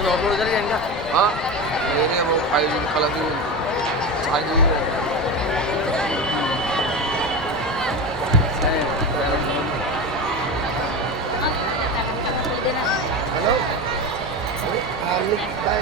तुम्ही ऑटो वगैरे येईल का? हां नाही भाऊ खायची खाला देऊन भाजी हॅलो मी काय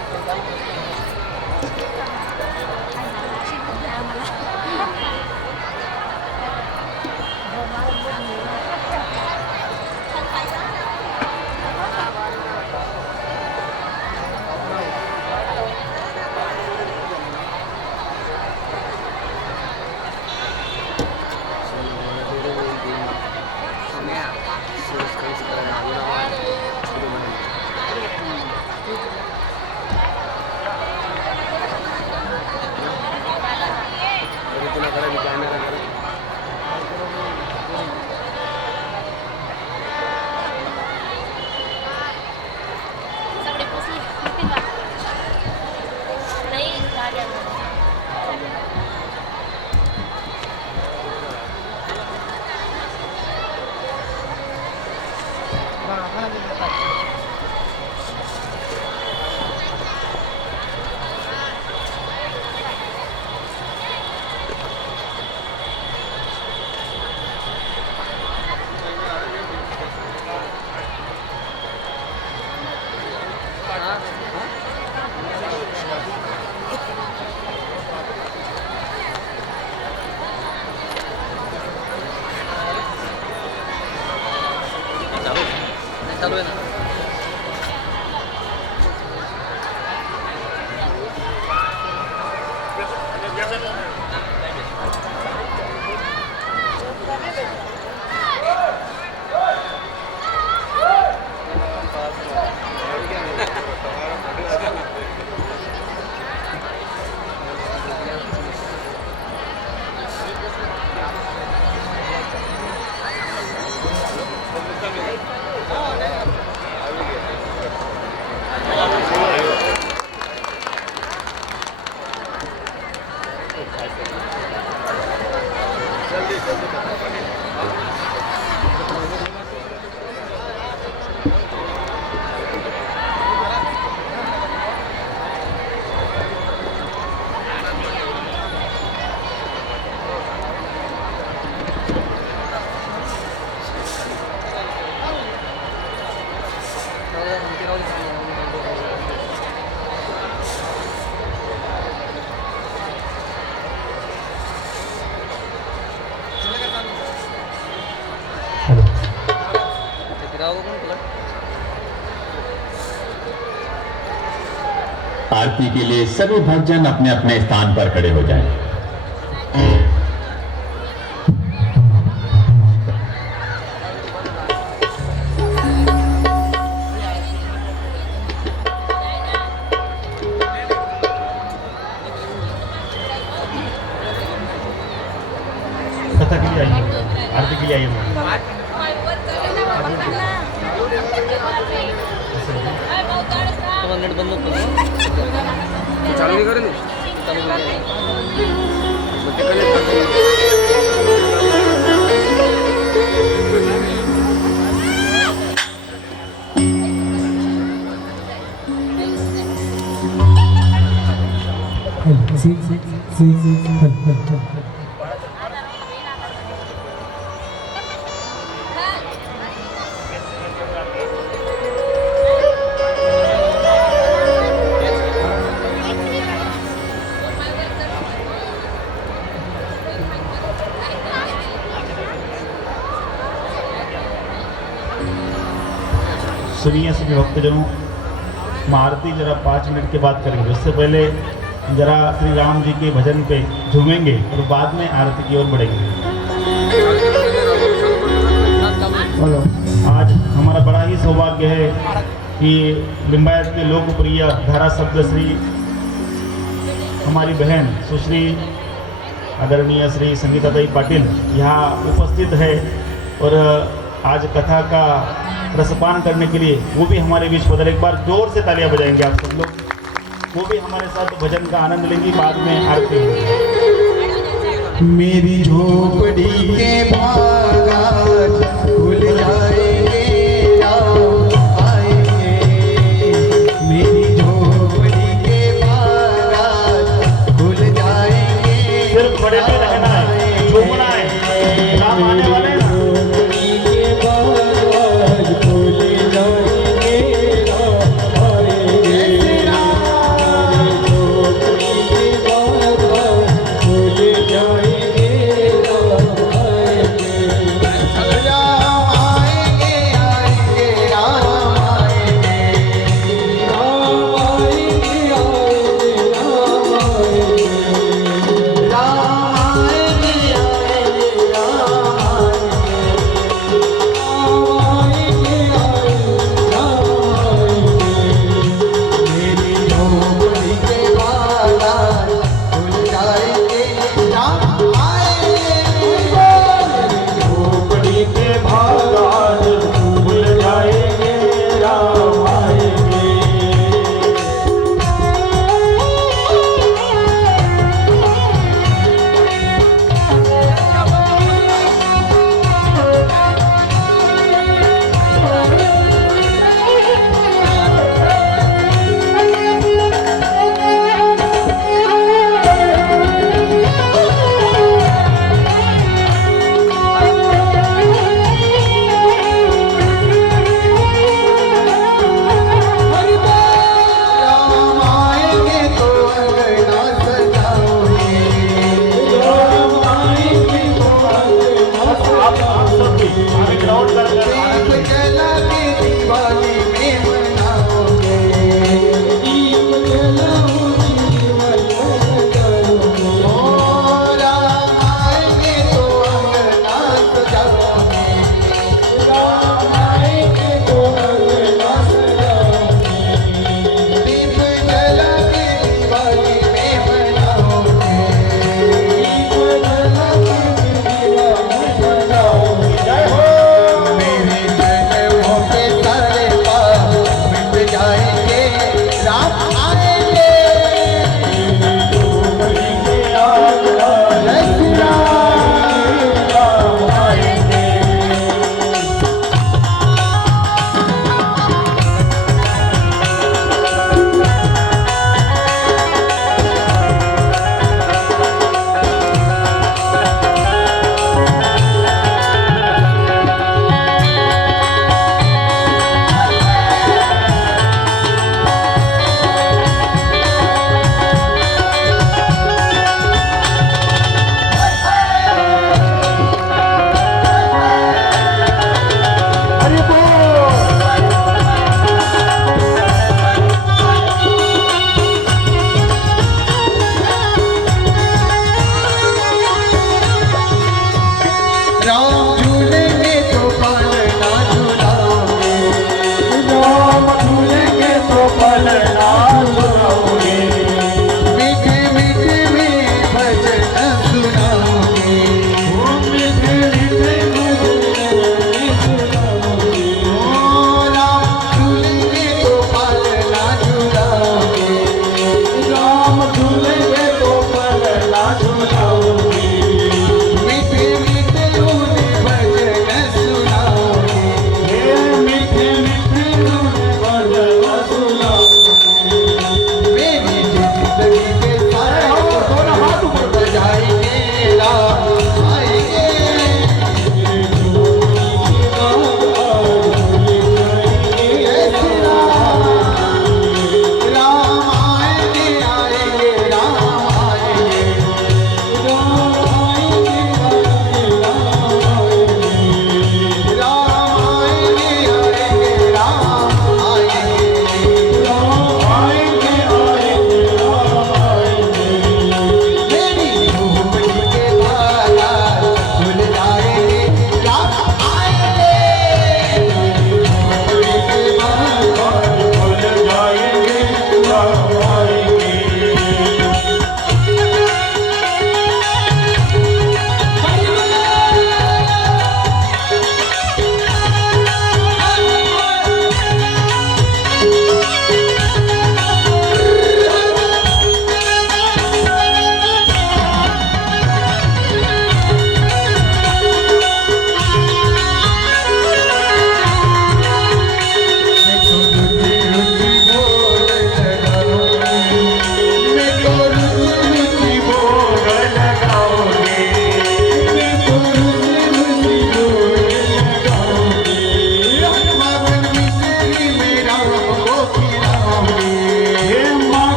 चालू आहे ना आरती के लिए सभी भक्तजन अपने अपने स्थान पर खड़े हो जाएं। कथा के लिए आइए, आरती के लिए आइए। नेट बंद होतं चालू नाही करेल सुनिए सभी भक्तजनों, आरती जरा 5 मिनट के बाद करेंगे। उससे पहले जरा श्री राम जी के भजन पे झूमेंगे और बाद में आरती की ओर बढ़ेंगे। आज हमारा बड़ा ही सौभाग्य है कि लिंबायत के लोकप्रिय धारा शब्द श्री हमारी बहन सुश्री आदरणीय श्री संगीताताई पाटिल यहाँ उपस्थित है और आज कथा का रसपान करने के लिए वो भी हमारे बीच बदल। एक बार जोर से तालियां बजाएंगे आप सब लोग, वो भी हमारे साथ भजन का आनंद लेंगी। बाद में आरती मेरी झोपड़ी के भागा खुल जाएंगे, राम आएंगे। मेरी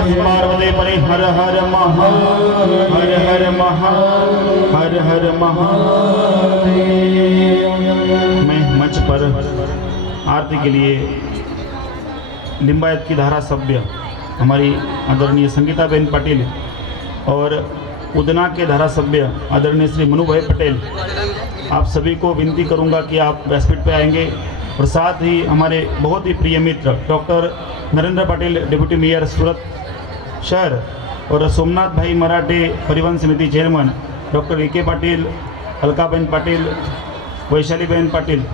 नमः पार्वती परे हर हर महादेव हर हर महादेव हर हर महादेव। मैं मंच पर आरती के लिए लिंबायत की धारा सभ्य हमारी आदरणीय संगीताबेन पाटिल और उदना के धारा सभ्य आदरणीय श्री मनुभाई पटेल, आप सभी को विनती करूंगा कि आप व्यासपीठ पे आएंगे। और साथ ही हमारे बहुत ही प्रिय मित्र doctor Narendra Patil, deputy mayor Surat शहर, और सोमनाथ भाई मराठे परिवहन समिति chairman doctor V K. Patil, Alkaben Patil, Vaishaliben Patil,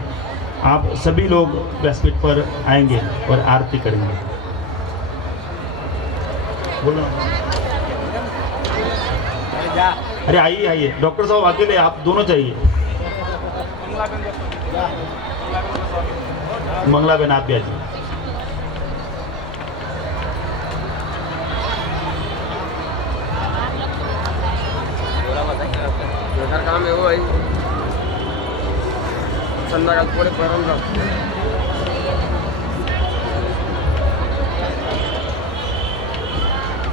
आप सभी लोग व्यासपीठ पर आएंगे और आरती करेंगे। बोलो। अरे आइए आइए, डॉक्टर साहब अकेले, आप दोनों चाहिए। मंगलाबेन आप भी आइए। काम आहे हो आई संध्याकाळ पुढे पर्यंत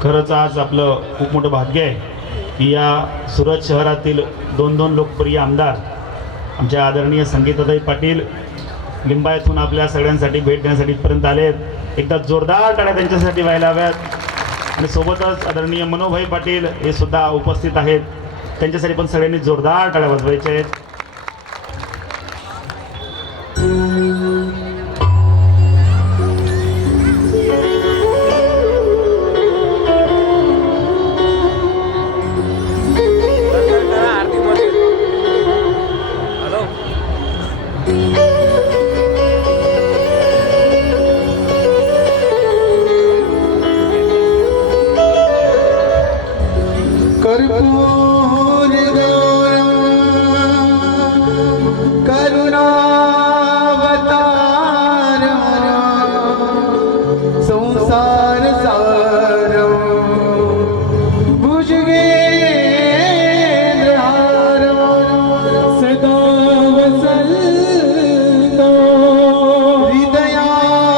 खरंच आज आपलं खूप मोठं भाग्य आहे की या सुरत शहरातील दोन लोकप्रिय आमदार आमच्या आदरणीय संगीताताई पाटील लिंबायतून आपल्या सगळ्यांसाठी भेट देण्यासाठी इथपर्यंत आले आहेत। एकदा जोरदार टाळ्या त्यांच्यासाठी व्हायला हव्यात। आणि सोबतच आदरणीय मनोभाई पाटील हे सुद्धा उपस्थित आहेत, त्यांच्यासाठी पण सगळ्यांनी जोरदार टाळ्या वाजवायच्या आहेत। कर्पूर करुणावतार संसार सारम भुजगेंद्रहारम सदा वसंतो हृदयारविंदे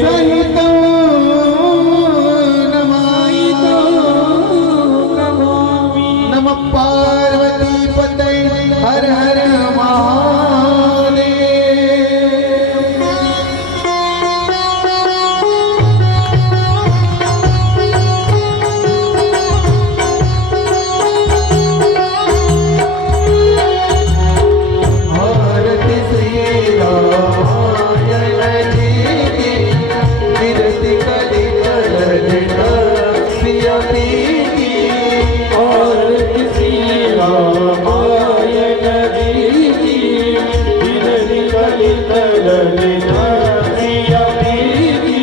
सहितं नमः पार्वती पते हर हर महादेव। आरती श्री रामायण जी की कीर्ति कलित ललित सिया प्रीति। आरती श्री रामायण जी की कीर्ति कलित ललित सिया प्रीति।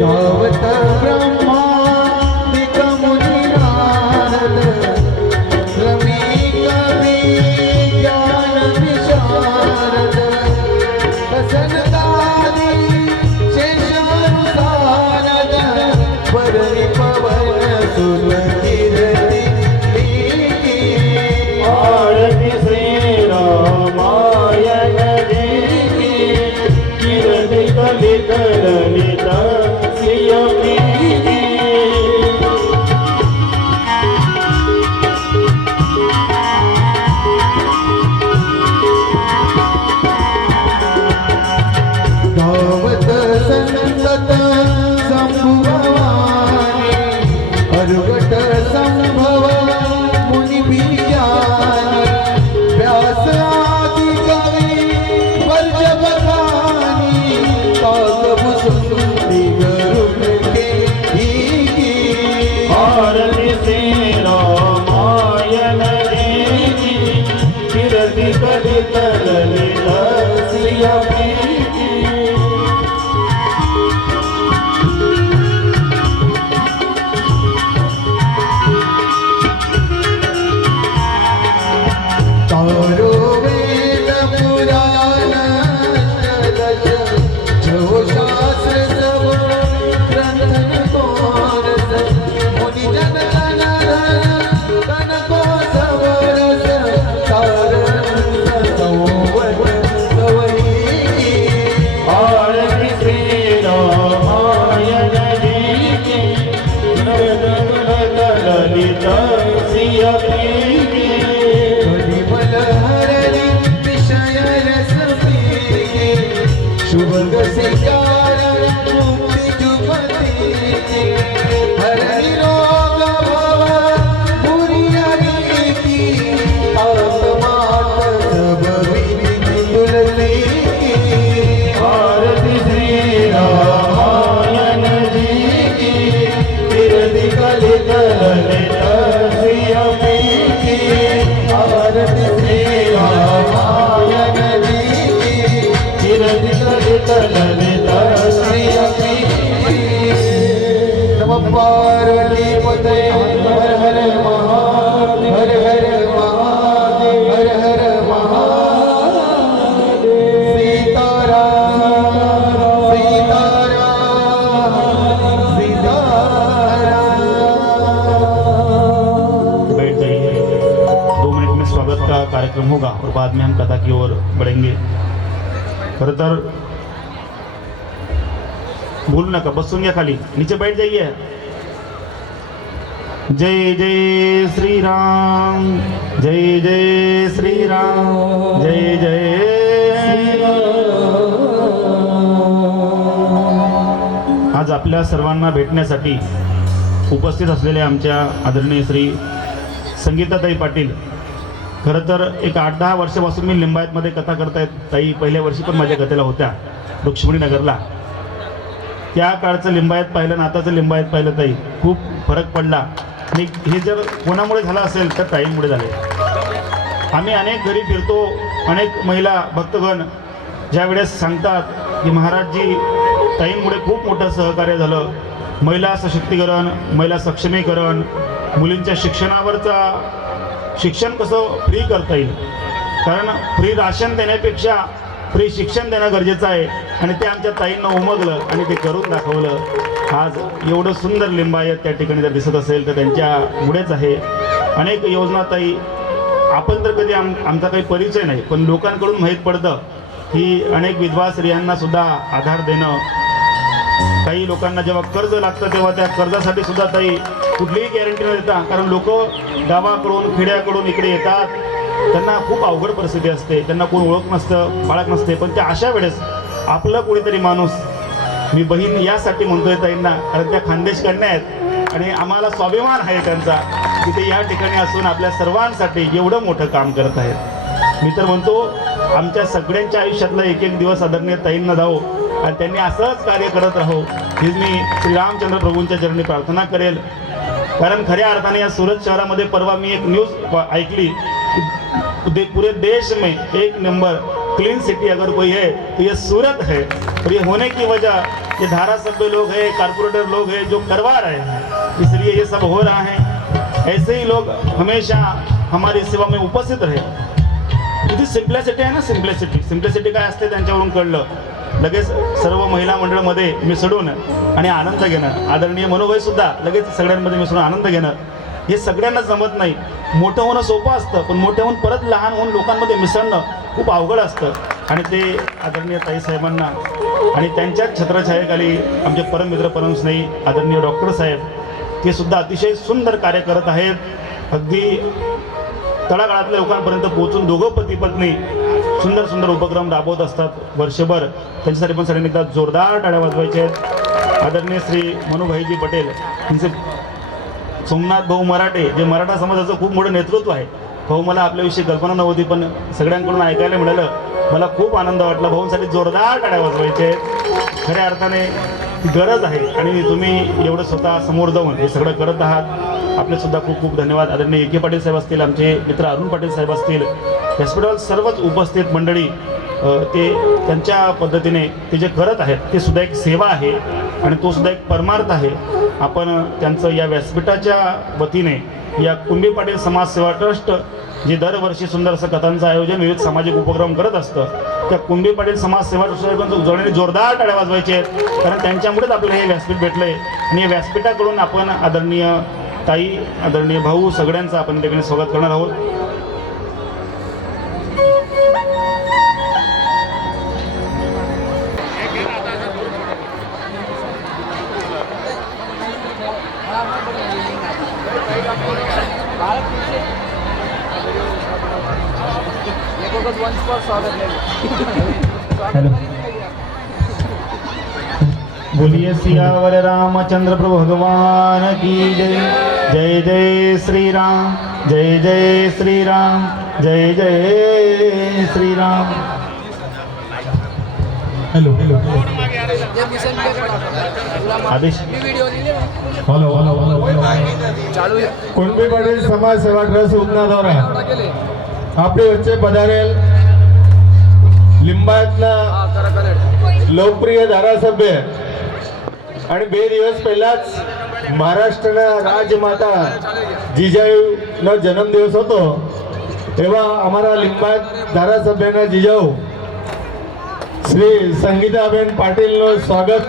धावत ब्रह्मादिक मुनि नारद रमी कवि ज्ञान विशारद प्रसन्नतादि शेषानुसारद वरनि पवन सुत कीर्ति कीर्ति। आरती श्री रामायण जी की कीर्ति कलित ललित सिया प्रीति। धावत संतत संभवानी अर्वट संभव मुनि विज्ञानी व्यास आदि कवि वर्ज बखानी काकब सुंदरी गरुड़ के ही। आरती श्री रामायण जी की कीर्ति कलित ललित सिया प्रीति। तारो वेद पुराण अष्टदश जो शास्त्र सब ग्रंथन को रस मुनि जन धन धन को सब रस सारन संवत शुभंग सिंगारा मुक्ती जुमती हर निरोग भव पुरिया नीती आत्मात सब विधी तुलसी आरती श्री रामायण जी की तिरदी कलित ललित सिया की आरती श्री रामायण जी की तिरदी कलित ललित सिया की नमः पार्वती पते हर हर महादेव हर हर महादेव हर हर महादेव सीताराम सीताराम सीताराम। बैठ जाइए। 2 मिनट में स्वागत का कार्यक्रम होगा और बाद में हम कथा की ओर बढ़ेंगे। खरं तर बोलू नका, बसून घ्या खाली, नीचे बैठ जाइए। जय जय श्री राम, जय जय श्री राम, जय जय श्री राम। आज आपल्या सर्वांना भेटण्यासाठी उपस्थित असलेले आमच्या आदरणीय श्री संगीताताई पाटील, खरं तर एक 8-10 वर्षापासून मी लिंबायतमध्ये कथा करतायत. ताई पहिल्या वर्षी पण माझ्या कथेला होत्या रुक्मिणी नगरला. त्या काळचं लिंबायत पाहिलं आणि आताचं लिंबायत पाहिलं ताई, खूप फरक पडला. आणि हे जर कोणामुळे झालं असेल तर ताईंमुळे झाले. आम्ही अनेक घरी फिरतो, अनेक महिला भक्तगण ज्या वेळेस सांगतात की महाराजजी ताईंमुळे खूप मोठं सहकार्य झालं, महिला सशक्तीकरण, महिला सक्षमीकरण, मुलींच्या शिक्षण कसं फ्री करता येईल. कारण फ्री राशन देण्यापेक्षा फ्री शिक्षण देणं गरजेचं आहे आणि ते आमच्या ताईंना उमगलं आणि ते करून दाखवलं. आज एवढं सुंदर लिंबायत त्या ठिकाणी जर दिसत असेल तर त्यांच्यामुळेच आहे. अनेक योजना ताई, आपण तर कधी आमचा काही परिचय नाही, पण लोकांकडून माहीत पडतं की अनेक विधवा स्त्रियांना सुद्धा आधार देणं. काही लोकांना जेव्हा कर्ज लागतं तेव्हा त्या कर्जासाठी सुद्धा ताई कुठलीही गॅरंटी न देता, कारण लोक गावाकडून खेड्याकडून इकडे येतात, त्यांना खूप अवघड परिस्थिती असते, त्यांना कोण ओळख नसतं, बाळख नसते, पण त्या अशा वेळेस आपलं कोणीतरी माणूस, मी बहीण यासाठी म्हणतोय ताईंना, कारण त्या खानदेश कन्या आहेत आणि आम्हाला स्वाभिमान आहे त्यांचा की ते या ठिकाणी असून आपल्या सर्वांसाठी एवढं मोठं काम करत आहेत. मी तर म्हणतो आमच्या सगळ्यांच्या आयुष्यातला एक एक दिवस आदरणीय ताईंना जाओ आणि त्यांनी असंच कार्य करत राहो ही मी श्रीरामचंद्र प्रभूंच्या चरणी प्रार्थना करेल. कारण खऱ्या अर्थाने या सूरत शहरामध्ये परवा मी एक न्यूज़ ऐकली कि पूरे देश में एक नंबर क्लीन सिटी अगर कोई है तो ये सूरत है. और ये होने की वजह ये धारासभ्य लोग हैं, कारपोरेटर लोग हैं जो करवा रहे हैं, इसलिए ये सब हो रहा है. ऐसे ही लोग हमेशा हमारी सेवा में उपस्थित रहे. किती सिम्प्लिसिटी आहे ना, सिम्प्लिसिटी काय असते त्यांच्यावरून कळलं. लगेच सर्व महिला मंडळामध्ये मिसळून आणि आनंद घेणं, आदरणीय मनोभाई सुद्धा लगेच सगळ्यांमध्ये मिसळून आनंद घेणं, हे सगळ्यांना जमत नाही. मोठं होणं सोपं असतं, पण मोठं होऊन परत लहान होऊन लोकांमध्ये मिसळणं खूप अवघड असतं. आणि ते आदरणीय ताईसाहेबांना आणि त्यांच्याच छत्रछायेखाली आमचे परममित्र परमस्नेही आदरणीय डॉक्टर साहेब, ते सुद्धा अतिशय सुंदर कार्य करत आहेत. अगदी तळागाळातल्या लोकांपर्यंत पोहोचून दोघं पती पत्नी सुंदर सुंदर उपक्रम राबवत असतात वर्षभर. त्यांच्यासाठी पण सगळ्यांनी एकदा जोरदार टाळ्या वाजवायच्या आहेत. आदरणीय श्री मनोभाईजी पटेल यांचे सोमनाथ भाऊ मराठे, जे मराठा समाजाचं खूप मोठं नेतृत्व आहे. भाऊ, मला आपल्याविषयी कल्पना नव्हती, पण सगळ्यांकडून ऐकायला मिळालं, मला खूप आनंद वाटला. भाऊंसाठी जोरदार टाळ्या वाजवायचे आहेत. खऱ्या अर्थाने गरज आहे आणि तुम्ही एवढं स्वतः समोर जाऊन हे सगळं करत आहात. आपले सुद्धा खूप खूप धन्यवाद. आदरणीय ए के पाटील साहेब असतील, आमचे मित्र अरुण पाटील साहेब असतील, हॉस्पिटल सर्वच उपस्थित मंडळी, ते त्यांच्या पद्धतीने ते जे करत आहेत ते सुद्धा एक सेवा आहे आणि तो सुद्धा एक परमार्थ आहे. आपण त्यांचं या व्यासपीठाच्या वतीने या कुंभी पाटील समाजसेवा ट्रस्ट जे दरवर्षी सुंदर असं कथांचं आयोजन, विविध सामाजिक उपक्रम करत असतं, त्या कुंभी पाटील समाजसेवा ट्रस्टच्या उजळणी जोरदार टाळ्या वाजवायचे आहेत. कारण त्यांच्यामुळेच आपल्याला हे व्यासपीठ भेटलं आहे आणि या व्यासपीठाकडून आपण आदरणीय ताई, आदरणीय भाऊ सगळ्यांचं आपण ठिकाणी स्वागत करणार आहोत. बोलिए सियावर रामचंद्र प्रभु भगवान की जय। जय जय श्री राम, जय जय श्री राम, जय जय श्री राम। हेलो हेलो आदेश हॅलो हॅलो हॅलो चालू आहे कुणबी पाटील समाज सेवा ट्रस्ट उपना द्वारा केले आपली वच्चे पधारेल लिंबायतના हा करा कनेक्ट લોકપ્રિય ધારાસભ્ય અને 2 દિવસ પહેલા જ મહારાષ્ટ્રના રાજમાતા જીજાઉનો જન્મદિવસ હતો એવા અમારા લિંબાયત ધારાસભ્યના જીજાઉ શ્રી સંગીતાબેન પાટીલનું સ્વાગત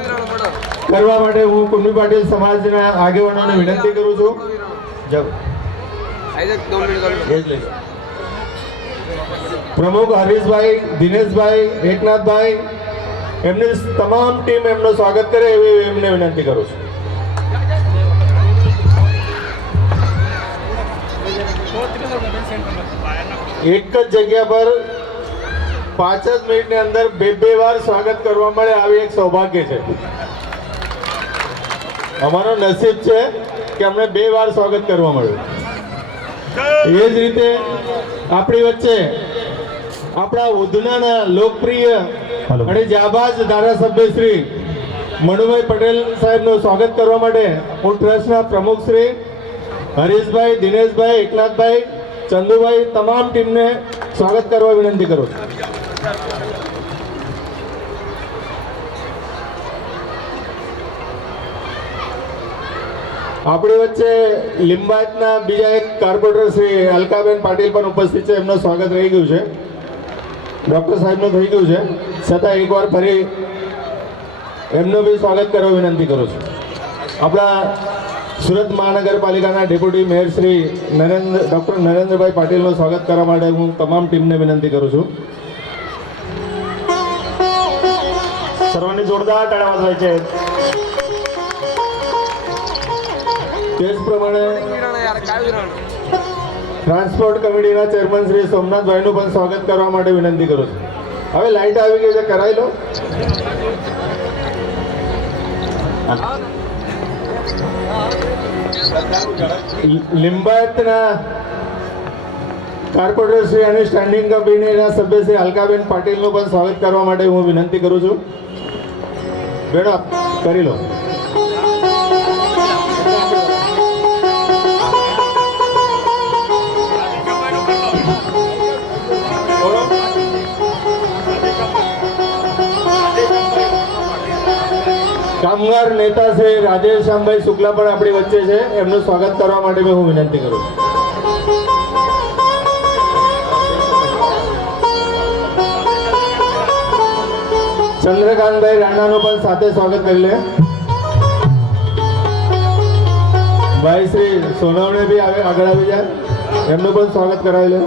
કરવા માટે હું કુંભી પાટીલ સમાજના આગેવાનોને વિનંતી કરું છું. જાઓ. આઈઝેક 2 મિનિટ પ્રમુખ હરીશભાઈ, દિનેશભાઈ, એકનાથભાઈ એમની તમામ ટીમ એમનું સ્વાગત કરે એવી એમને વિનંતી કરું છું. એક જ જગ્યા પર 5 જ મિનિટની અંદર બે વાર સ્વાગત કરવા મળે આવી એક સૌભાગ્ય છે. અમારો નસીબ છે કે અમને 2 વાર સ્વાગત કરવા મળ્યું. એ જ રીતે આપણી વચ્ચે આપણા ઉધનાના લોકપ્રિય અને જાબાજ ધારાસભ્ય શ્રી મનુભાઈ પટેલ સાહેબનું સ્વાગત કરવા માટે હું ટ્રસ્ટના પ્રમુખ શ્રી હરીશભાઈ, દિનેશભાઈ, એકનાથભાઈ, ચંદુભાઈ તમામ ટીમને સ્વાગત કરવા વિનંતી કરું છું. આપણી વચ્ચે લિંબાયતના બીજા એક કોર્પોરેટર શ્રી અલકાબેન પાટીલ પણ ઉપસ્થિત છે. એમનું સ્વાગત રહી ગયું છે, ડૉક્ટર સાહેબનું થઈ ગયું છે, છતાં એકવાર ફરી એમનું બી સ્વાગત કરવા વિનંતી કરું છું. આપણા સુરત મહાનગરપાલિકાના deputy mayor Shri doctor Narendrabhai પાટીલનું સ્વાગત કરવા માટે હું તમામ ટીમને વિનંતી કરું છું. सर्वांनी जोरदार टाळ्या वाजवायच्या आहेत. તે જ પ્રમાણે વિરાણ યાર काय विराण ટ્રાન્સપોર્ટ કમિટીના ચેરમેન શ્રી સોમનાથભાઈનું પણ સ્વાગત કરવા માટે વિનંતી કરું છું. હવે લાઇટ આવી ગઈ છે, કરાવી લો. લિંબાયતના કોર્પોરેટર શ્રી અને સ્ટેન્ડિંગ કમિટીના સભ્ય શ્રી અલકાબેન પાટીલનું પણ સ્વાગત કરવા માટે હું વિનંતી કરું છું. મેડમ કરી લો. કામગાર નેતા શ્રી રાજેશ શ્યામભાઈ શુક્લા પણ આપણી વચ્ચે છે. એમનું સ્વાગત કરવા માટે હું વિનંતી કરું છું. ચંદ્રકાંતભાઈ રાણાનું પણ સાથે સ્વાગત કરી લે. ભાઈ શ્રી સોનવણે બી આગળ આવી જાય, એમનું પણ સ્વાગત કરાવી લે.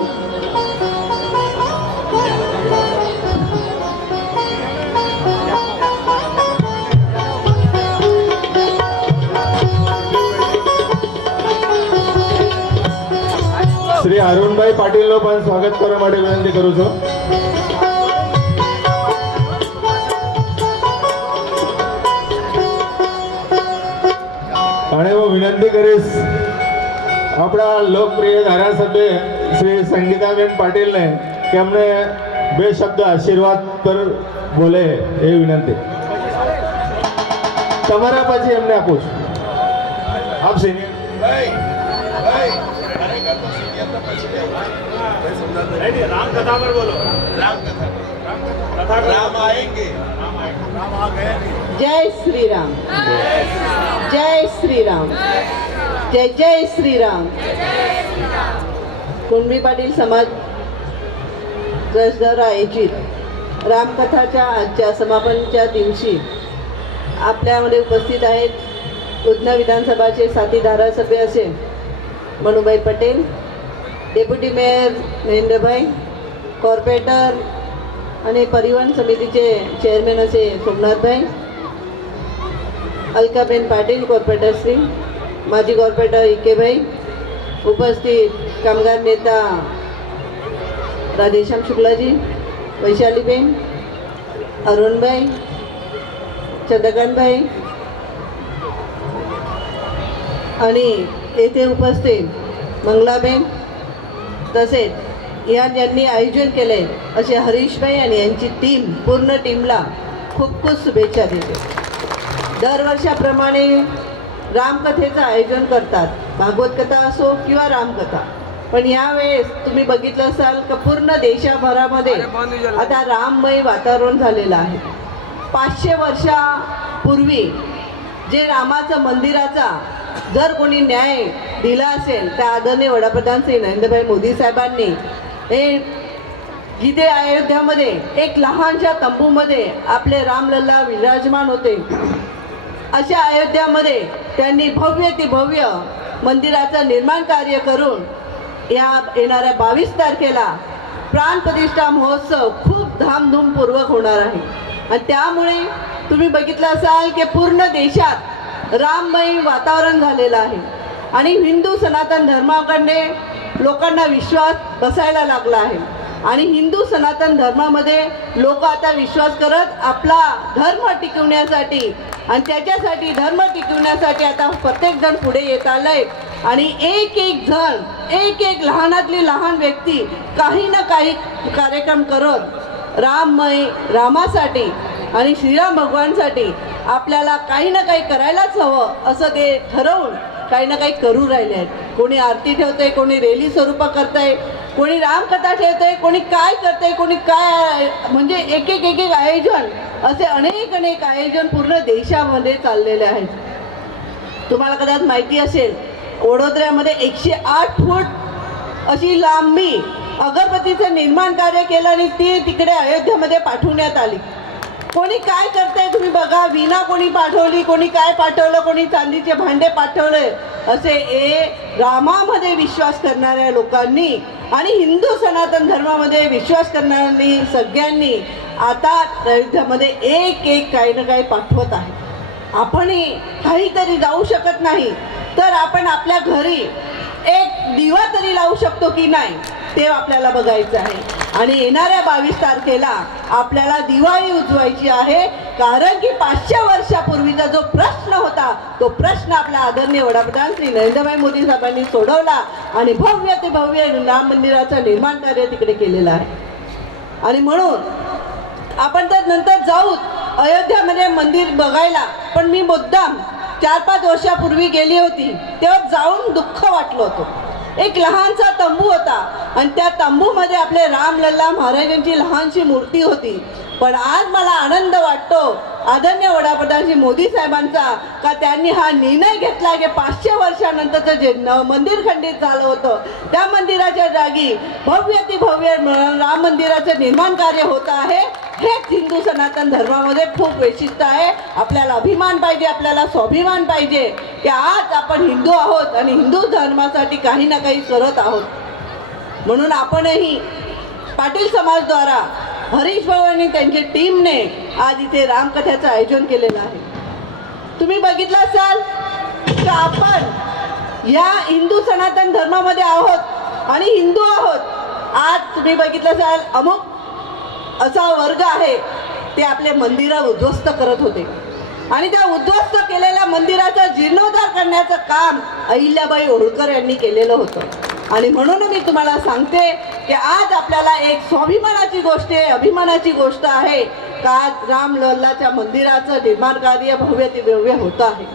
શ્રી અરુણભાઈ પાટીલનું પણ સ્વાગત કરવા માટે વિનંતી કરું છું. અને હું વિનંતી કરીશ આપણા લોકપ્રિય ધારાસભ્ય શ્રી સંગીતાબેન પાટીલને કે અમને 2 શબ્દ આશીર્વાદ પર બોલે એવી વિનંતી. તમારા પછી એમને આપું છું. આપ સિનિયર राम कथा पर बोलो. राम आएंगे जय श्री राम, जय श्री राम, जय जय श्री राम. कुणबी पाटील समाज ट्रस्टद्वारा आयोजित रामकथाच्या आजच्या समापनाच्या दिवशी आपल्यामध्ये उपस्थित आहेत उधना विधानसभाचे साथी धारासभ्य असे Manubhai Patel, deputy mayor Mahendrabhai, corporator आणि परिवहन समितीचे चेअरमॅन असे सोमनाथभाई, अलकाबेन पाटील कॉर्पोरेटर श्री, माजी कॉर्पोरेटर इकेभाई, उपस्थित कामगार नेता राधेश्याम शुक्लाजी, वैशालीबेन, अरुणभाई, चंद्रकांतभाई आणि येथे उपस्थित मंगलाबेन तसेच या ज्यांनी आयोजन केले असे हरीशभाई आणि यांची टीम, पूर्ण टीमला खूप खूप शुभेच्छा देते. दरवर्षाप्रमाणे रामकथेचं आयोजन करतात, भागवत कथा असो किंवा रामकथा. पण यावेळेस तुम्ही बघितलं असाल का पूर्ण देशभरामध्ये आता राममय वातावरण झालेलं आहे. 500 वर्षापूर्वी जे रामाचं मंदिराचा जर कोणी न्याय दिला असेल त्या आदरणीय वडाप्रधान श्री नरेंद्रभाई मोदी साहेबांनी हे जिथे अयोध्यामध्ये एक लहानशा तंबूमध्ये आपले रामलल्ला विराजमान होते, अशा अयोध्यामध्ये त्यांनी भव्य ती भव्य मंदिराचं निर्माण कार्य करून या येणाऱ्या 22 तारखेला प्राणप्रतिष्ठा महोत्सव खूप धामधूमपूर्वक होणार आहे. आणि त्यामुळे तुम्ही बघितलं असाल की पूर्ण देशात राममय वातावरण झालेलं आहे आणि हिंदू सनातन धर्माकडे लोकांना विश्वास बसायला लागला आहे. आणि हिंदू सनातन धर्मामध्ये लोक आता विश्वास करत आपला धर्म टिकवण्यासाठी आणि त्याच्यासाठी धर्म टिकवण्यासाठी आता प्रत्येकजण पुढे येत आलंय. आणि एक जण एक लहानातली लहान व्यक्ती काही ना काही कार्यक्रम करत रामासाठी आणि श्रीराम भगवानसाठी आपल्याला काही ना काही करायलाच हवं असं ते ठरवून काही ना काही करू राहिले आहेत. कोणी आरती ठेवतंय, कोणी रेली स्वरूप करतंय, कोणी रामकथा ठेवतंय, कोणी काय करतंय, कोणी काय, म्हणजे एक आयोजन असे अनेक आयोजन पूर्ण देशामध्ये चाललेले आहेत. तुम्हाला कदाचित माहिती असेल वडोदऱ्यामध्ये 108 फूट अशी लांबी अगरबत्तीचं निर्माण कार्य केलं आणि ती तिकडे अयोध्यामध्ये पाठवण्यात आली. कोणी काय करतंय तुम्ही बघा, विना कोणी पाठवली, कोणी काय पाठवलं, कोणी चांदीचे भांडे पाठवले. असे रामामध्ये विश्वास करणाऱ्या लोकांनी आणि हिंदू सनातन धर्मामध्ये विश्वास करणाऱ्यांनी सगळ्यांनी आता अयोध्यामध्ये एक काही ना काही पाठवत आहे. आपणही काहीतरी जाऊ शकत नाही तर आपण आपल्या घरी एक दिवा तरी लावू शकतो की नाही ते आपल्याला बघायचं आहे. आणि येणाऱ्या 22 तारखेला आपल्याला दिवाळी उजवायची आहे, कारण की 500 वर्षापूर्वीचा जो प्रश्न होता तो प्रश्न आपल्या आदरणीय वडाप्रधान श्री नरेंद्रभाई मोदी साहेबांनी सोडवला आणि भव्य ते भव्य राम मंदिराचं निर्माण कार्य तिकडे केलेलं आहे. आणि म्हणून आपण तर नंतर जाऊ अयोध्यामध्ये मंदिर बघायला, पण मी मुद्दाम 4-5 वर्षापूर्वी गेली होती तेव्हा जाऊन दुःख वाटलं होतं. एक लहानसा तंबू होता आणि त्या तंबूमध्ये आपले रामलल्ला महाराजांची लहानशी मूर्ती होती. पण आज मला आनंद वाटतो आदरणीय वडाप्रधान श्री मोदी साहेबांचा का त्यांनी हा निर्णय घेतला की 500 वर्षानंतरचं जे मंदिर खंडित झालं होतं त्या मंदिराच्या जागी भव्य ती भव्य राम मंदिराचं निर्माण कार्य होत आहे. हेच हिंदू सनातन धर्मामध्ये खूप वैशिष्ट्य आहे. आपल्याला अभिमान पाहिजे, आपल्याला स्वाभिमान पाहिजे की आज आपण हिंदू आहोत आणि हिंदू धर्मासाठी काही ना काही करत आहोत. म्हणून आपणही पाटील समाजद्वारा हरीश भाऊ आणि त्यांच्या टीमने आज इथे रामकथेचं आयोजन केलेलं आहे. तुम्ही बघितलं असाल की आपण या हिंदू सनातन धर्मामध्ये आहोत आणि हिंदू आहोत. आज तुम्ही बघितलं असाल अमुक असा वर्ग आहे ते आपले मंदिरं उद्ध्वस्त करत होते आणि त्या उद्ध्वस्त केलेल्या मंदिराचा जीर्णोद्धार करण्याचं काम अहिल्याबाई होळकर यांनी केलेलं होतं. आणि म्हणून मी तुम्हाला सांगते की आज आपल्याला एक स्वाभिमानाची गोष्ट आहे, अभिमानाची गोष्ट आहे का आज रामलल्लाच्या मंदिराचं निर्माण कार्य भव्य ते भव्य होतं आहे.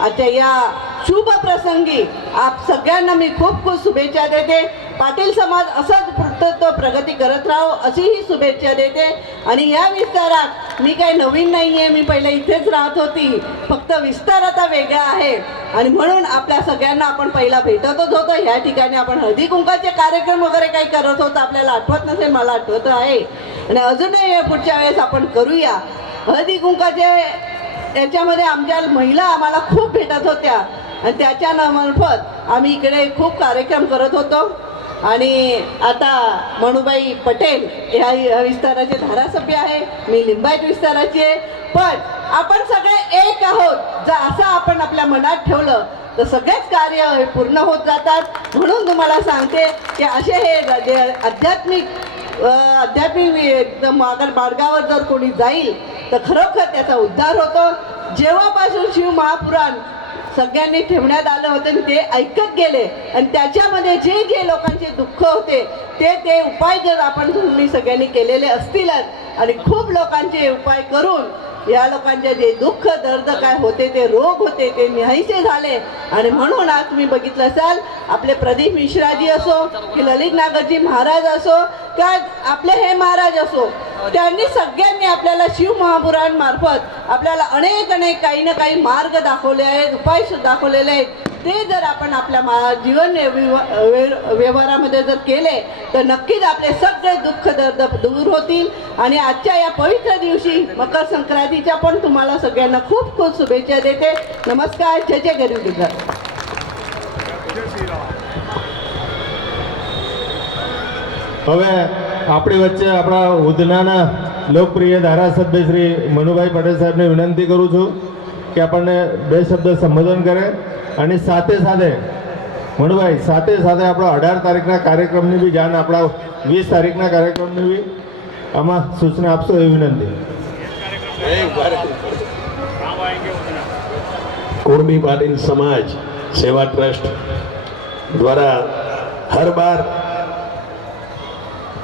आजच्या या शुभ प्रसंगी आप सगळ्यांना मी खूप खूप शुभेच्छा देते. पाटील समाज असंच प्रगती करत राहो अशीही शुभेच्छा देते. आणि या विस्तारात मी काही नवीन नाही आहे, मी पहिलं इथेच राहत होती, फक्त विस्तार आता वेगळा आहे. आणि म्हणून आपल्या सगळ्यांना आपण पहिला भेटतच होतो. ह्या ठिकाणी आपण हळदी कुंकाचे कार्यक्रम वगैरे काही करत होतो, आपल्याला आठवत नसेल, मला आठवत आहे. आणि अजूनही पुढच्या वेळेस आपण करूया हळदी कुंकाचे. याच्यामध्ये आमच्या महिला आम्हाला खूप भेटत होत्या आणि त्याच्या मार्फत आम्ही इकडे खूप कार्यक्रम करत होतो. आणि आता मनुबाई पटेल ह्या विस्ताराचे धारासभ्य आहे, मी लिंबायत विस्ताराची आहे. पण आपण सगळे एक आहोत. जर असं आपण आपल्या मनात ठेवलं तर सगळेच कार्य हे पूर्ण होत जातात. म्हणून तुम्हाला सांगते की असे हे जे आध्यात्मिक एकदम मार्गावर जर कोणी जाईल तर खरोखर त्याचा उद्धार होतो. जेव्हापासून शिव महापुराण सगळ्यांनी ठेवण्यात आलं होतं आणि ते ऐकत गेले आणि त्याच्यामध्ये जे जे लोकांचे दुःख होते ते उपाय जर आपण तुम्ही सगळ्यांनी केलेले असतीलच आणि खूप लोकांचे उपाय करून या लोकांचे जे दुःख दर्द काय होते ते रोग होते ते नाहीसे झाले. आणि म्हणून आज तुम्ही बघितलं असाल आपले प्रदीप मिश्राजी असो की ललित नागरजी महाराज असो का आपले हे महाराज असो, त्यांनी सगळ्यांनी आपल्याला शिव महापुराण मार्फत आपल्याला अनेक काही ना काही मार्ग दाखवले आहेत, उपाय दाखवलेले आहेत. ते जर आपण आपल्या जीवन व्यवहारामध्ये जर केले तर नक्कीच आपले सगळे दुःख दर्द दूर होतील. आणि आजच्या या पवित्र दिवशी मकर संक्रांतीच्या पण तुम्हाला सगळ्यांना खूप खूप शुभेच्छा देते. नमस्कार. जय जय गरुडध्वज. હવે આપણી વચ્ચે આપણા ઉધનાના લોકપ્રિય ધારાસભ્ય શ્રી મનુભાઈ પટેલ સાહેબને વિનંતી કરું છું કે આપણને બે શબ્દ સંબોધન કરે અને સાથે સાથે મનુભાઈ સાથે સાથે આપણા 18 તારીખના કાર્યક્રમની બી જાણ, આપણા 20 તારીખના કાર્યક્રમની બી આમાં સૂચના આપશો એવી વિનંતી. कुर्मी पाटिल समाज सेवा ट्रस्ट द्वारा हर बार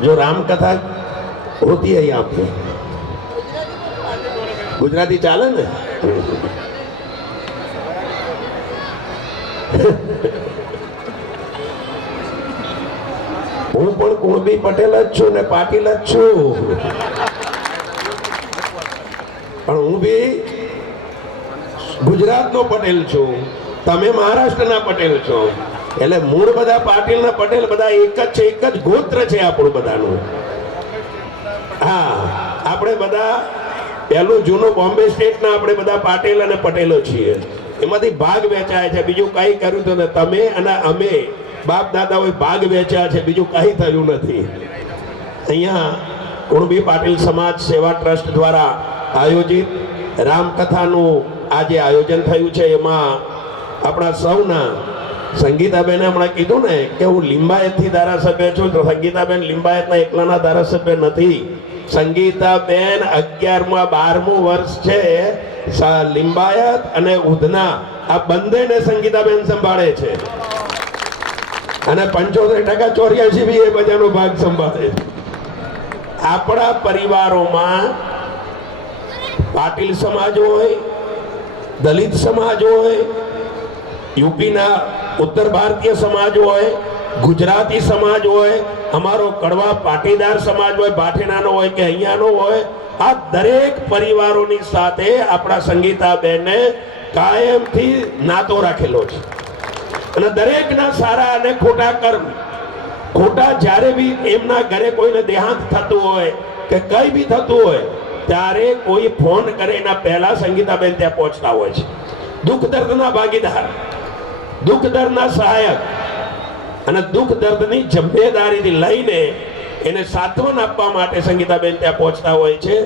जो राम कथा होती है यहाँ पे, गुजराती चाले ने હું પણ કુણબી પટેલ જ છું ને પાટીલ જ છું, પણ હું બી ગુજરાતનો પટેલ છું, તમે મહારાષ્ટ્રના પટેલ છો. એટલે મૂળ બધા પાટીલના પટેલ બધા એક જ છે, એક જ ગોત્ર છે આપણું બધાનું. હા, આપણે બધા પહેલું જૂનું બોમ્બે સ્ટેટના આપણે બધા પાટેલ અને પટેલો છીએ. એમાંથી ભાગ વેચાય છે, બીજું કંઈ કર્યું તો તમે અને અમે બાપ દાદાઓએ ભાગ વેચ્યા છે, બીજું કંઈ થયું નથી. અહીંયા કુણબી પાટીલ સમાજ સેવા ટ્રસ્ટ દ્વારા આયોજિત રામકથાનું આજે આયોજન થયું છે. એમાં આપણા સૌના સંગીતાબેને હમણાં કીધું ને કે હું લિંબાયતથી ધારાસભ્ય છું, તો સંગીતાબેન લિંબાયતના એકલાના ધારાસભ્ય નથી. સંગીતાબેન 11મા 12મું વર્ષ છે. લિંબાયત અને ઉધના આ બંનેને સંગીતાબેન સંભાળે છે અને 75% 84 બી એ બધાનો ભાગ સંભાળે. આપણા પરિવારોમાં પાટીલ સમાજ હોય, દલિત સમાજ હોય, યુપીના ઉત્તર ભારતીય સમાજ હોય, ગુજરાતી સમાજ હોય, અમારો કડવા પાટીદાર સમાજ હોય, ભાઠેનાનો હોય કે અહીંયાનો હોય, આ દરેક પરિવારોની સાથે આપણા સંગીતાબેને કાયમથી નાતો રાખેલો છે. અને દરેકના સારા અને ખોટા કર્મ, ખોટા જ્યારે બી એમના ઘરે કોઈને દેહાંત થતું હોય કે કંઈ બી થતું હોય ત્યારે કોઈ ફોન કરે એના પહેલા સંગીતાબેન ત્યાં પહોંચતા હોય છે. દુઃખ દર્દના ભાગીદાર, દુઃખ દર્દના સહાયક અને દુઃખ દર્દની જવાબદારીથી લઈને એને સાંત્વન આપવા માટે સંગીતાબેન ત્યાં પહોંચતા હોય છે.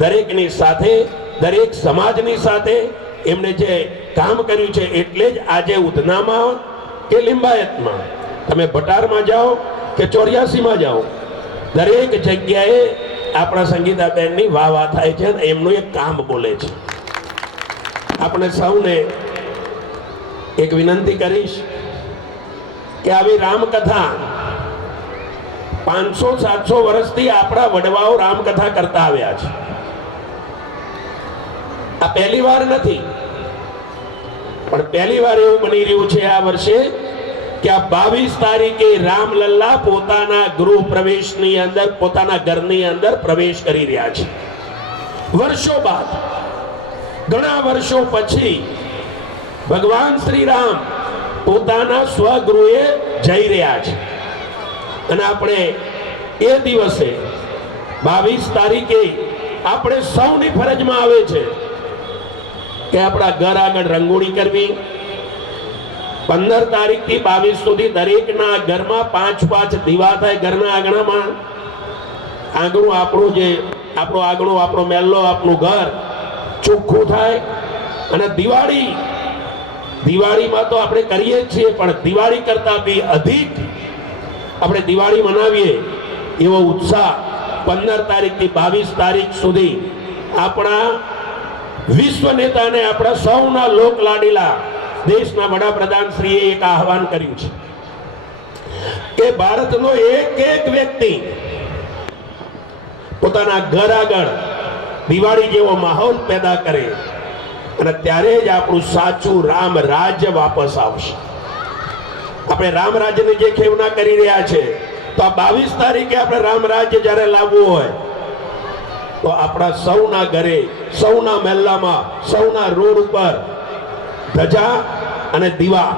દરેકની સાથે, દરેક સમાજની સાથે એમણે જે કામ કર્યું છે. એટલે જ આજે ઉધનામાં કે લિંબાયતમાં, તમે ભટારમાં જાઓ કે 84માં જાઓ, દરેક જગ્યાએ આપણા સંગીતાબેનની વાહ વાહ થાય છે. એમનું એક કામ બોલે છે. આપણે સૌને એક વિનંતી કરીશ કે આવી રામકથા 500-700 વર્ષથી આપણા વડવાઓ રામકથા કરતા આવ્યા છે. આ પહેલી વાર નથી, પણ પહેલી વાર એવું બની રહ્યું છે આ વર્ષે કે આ 22 તારીખે રામલલ્લા પોતાના ગૃહ પ્રવેશની અંદર, પોતાના ઘરની અંદર પ્રવેશ કરી રહ્યા છે. વર્ષો બાદ, ઘણા વર્ષો પછી ભગવાન શ્રી રામ પોતાના સ્વગૃહે જઈ રહ્યા છે. અને આપણે એ દિવસે 22 તારીખે આપણે સૌની ફરજમાં આવે છે કે આપણા ઘર આગળ રંગોળી કરવી. 15 તારીખથી 22 સુધી દરેકના ઘરમાં 5-5 દીવા થાય. ઘરના આંગણામાં આંગણું આપણું જે આંગણું, આપણો મહેલ્લો, આપણું ઘર ચોખ્ખું થાય. અને દિવાળીમાં તો આપણે કરીએ જ છીએ, પણ દિવાળી કરતા બી અધિક આપણે દિવાળી મનાવીએ એવો ઉત્સાહ 15 તારીખથી 22 તારીખ સુધી આપણા વિશ્વ નેતાને આપણા સૌના લોકલાડીલા દેશના વડાપ્રધાન શ્રીએ એક આહવાન કર્યું છે કે ભારતનો એક એક વ્યક્તિ પોતાના ઘર આગળ દિવાળી જેવો માહોલ પેદા કરે અને ત્યારે જ આપણું સાચું રામ રાજ્ય વાપસ આવશે. આપણે રામ રાજ્યની જે ખેવના કરી રહ્યા છે, તો આ 22 તારીખે આપણે રામ રાજ્ય જ્યારે લાવવું હોય તો આપણા સૌના ઘરે, સૌના મહેલામાં, સૌના રોડ ઉપર ધજા અને દીવા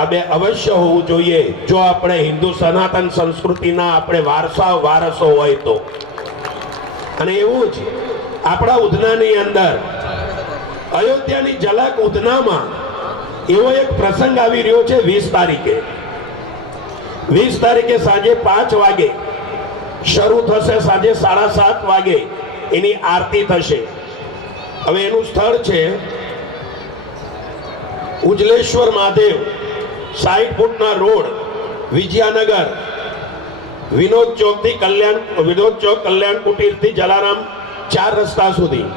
આ બે અવશ્ય હોવું જોઈએ, જો આપણે હિન્દુ સનાતન સંસ્કૃતિના આપણે વારસો હોય તો. અને એવું જ આપણા ઉધનાની અંદર અયોધ્યાની ઝલક ઉધનામાં એવો એક પ્રસંગ આવી રહ્યો છે 20 તારીખે. 20 તારીખે સાંજે 5 વાગે શરૂ થશે, સાંજે 7:30 વાગે એની આરતી થશે. હવે એનું સ્થળ છે ઉજલેશ્વર મહાદેવ, 60 ફૂટના રોડ, વિજયાનગર, વિનોદ ચોક કલ્યાણ કુટીરથી જલારામ 4 રસ્તા સુધી.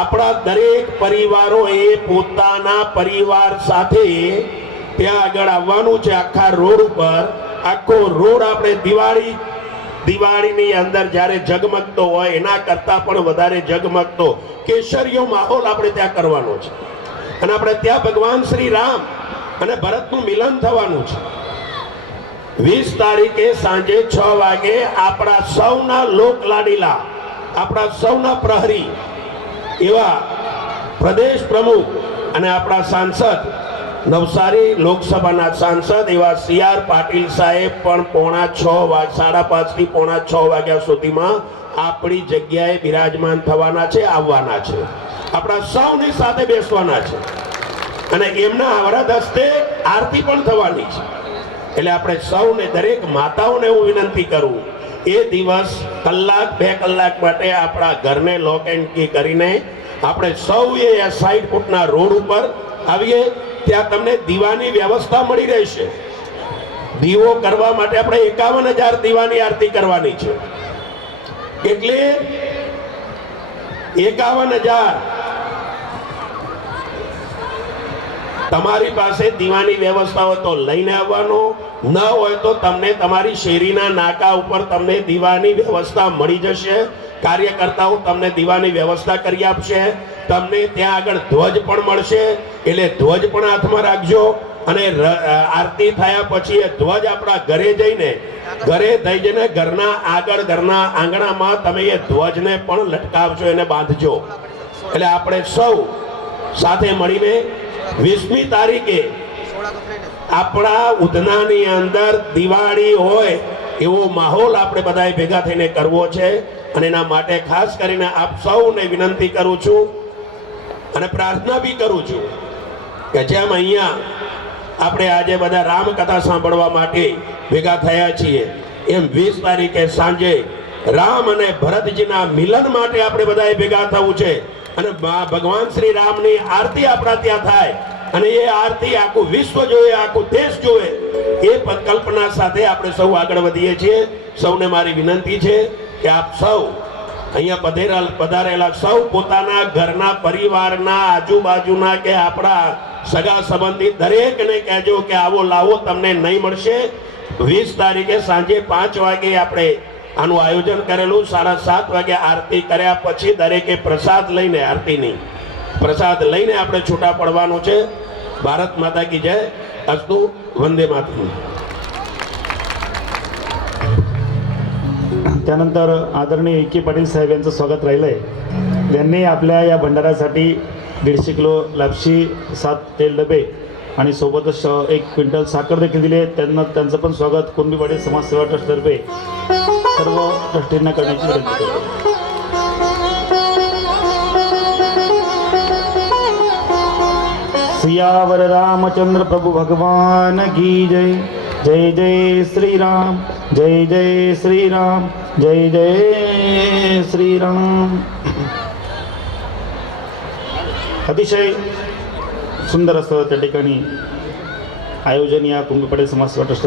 આપણા દરેક પરિવારોએ પોતાના પરિવાર સાથે ત્યાં આગળ આવવાનું છે. આખા રોડ ઉપર, આખો રોડ આપણે દિવાળીની અંદર જ્યારે જગમગતો હોય એના કરતા પણ વધારે જગમગતો કેસરીયો માહોલ આપણે ત્યાં કરવાનો છે. અને આપણે ત્યાં ભગવાન શ્રી રામ અને ભરતનું મિલન થવાનું છે. 20 તારીખે સાંજે 6 વાગે આપણા સૌના લોકલાડીલા, આપણા સૌના પ્રહરી એવા પ્રદેશ પ્રમુખ અને આપણા સાંસદ, નવસારી લોકસભાના સાંસદ એવા CR પાટીલ સાહેબ પણ 5:30 થી 5:45 વાગ્યા સુધીમાં આપણી જગ્યાએ બિરાજમાન થવાના છે, આવવાના છે, આપણા સૌની સાથે બેસવાના છે. અને એમના વરદ હસ્તે આરતી પણ થવાની છે. એટલે આપણે સૌને, દરેક માતાઓને હું વિનંતી કરું, એ દિવસ કલાક 2 કલાક માટે આપણા ઘરને લોક એન્ડ કી કરીને આપણે સૌએ 60 ફૂટના રોડ ઉપર આવીએ. ત્યાં તમને દીવાની વ્યવસ્થા મળી રહેશે. દીવો કરવા માટે આપણે 51,000 દીવાની આરતી કરવાની છે. એટલે 51,000 તમારી પાસે દીવાની વ્યવસ્થા હોય તો લઈને આવવાનો, ન હોય તો તમને તમારી શેરીના નાકા ઉપર તમને દીવાની વ્યવસ્થા મળી જશે. કાર્યકર્તાઓ તમને દીવાની વ્યવસ્થા કરી આપશે. તમને ત્યાં આગળ ધ્વજ પણ મળશે, એટલે ધ્વજ પણ હાથમાં રાખજો. અને આરતી થયા પછી એ ધ્વજ આપણા ઘરે જઈને ઘરના આગળ, ઘરના આંગણામાં તમે એ ધ્વજને પણ લટકાવજો, એને બાંધજો. એટલે આપણે સૌ સાથે મળીને 20મી તારીખે આપણા ઉધનાની અંદર દિવાળી હોય એવો માહોલ આપણે બધાએ ભેગા થઈને કરવો છે. અને એના માટે ખાસ કરીને આપ સૌને વિનંતી કરું છું અને પ્રાર્થના બી કરું છું કે જેમ અહીંયા આપણે આજે બધા રામકથા સાંભળવા માટે ભેગા થયા છીએ, એમ 20 તારીખે સાંજે રામ અને ભરતજીના મિલન માટે આપણે બધાએ ભેગા થવું છે. અને ભગવાન શ્રી રામની આરતી આપણા ત્યાં થાય અને એ આરતી આખું વિશ્વ જોવે, આખું દેશ જોવે, એ કલ્પના સાથે આપણે સૌ આગળ વધીએ છીએ. સૌને મારી વિનંતી છે કે આપ સૌ અહીંયા પધારેલા સૌ પોતાના ઘરના, પરિવારના, આજુબાજુના કે આપણા સગા સંબંધી દરેકને કહેજો કે આવો લાવો, તમને નહીં મળશે. 20 તારીખે સાંજે 5 વાગે આપણે આનું આયોજન કરેલું. 7:30 વાગે આરતી કર્યા પછી દરેકે પ્રસાદ લઈને, આરતીની પ્રસાદ લઈને આપણે છૂટા પડવાનું છે. ભારત માતા કી જય. અસ્તુ. વંદે માતરમ. त्यानंतर आदरणीय विखे पाटील साहेब यांचं स्वागत राहिलं आहे. त्यांनी आपल्या या भंडाऱ्यासाठी 150 किलो लापशी, 7 तेल डबे आणि सोबतच 1 क्विंटल साखर देखील दिली आहे. त्यांचं पण स्वागत कुणबी पाटील समाजसेवा ट्रस्टतर्फे सर्व ट्रस्टींना करण्याची विनंती करतो. सियावर रामचंद्र प्रभु भगवान की जय. जय जय श्री राम, जय जय श्री राम, जय जय श्री राम. अतिशय सुंदर असं त्या ठिकाणी आयोजन या कुणबी पाटील समाजसेवा ट्रस्ट.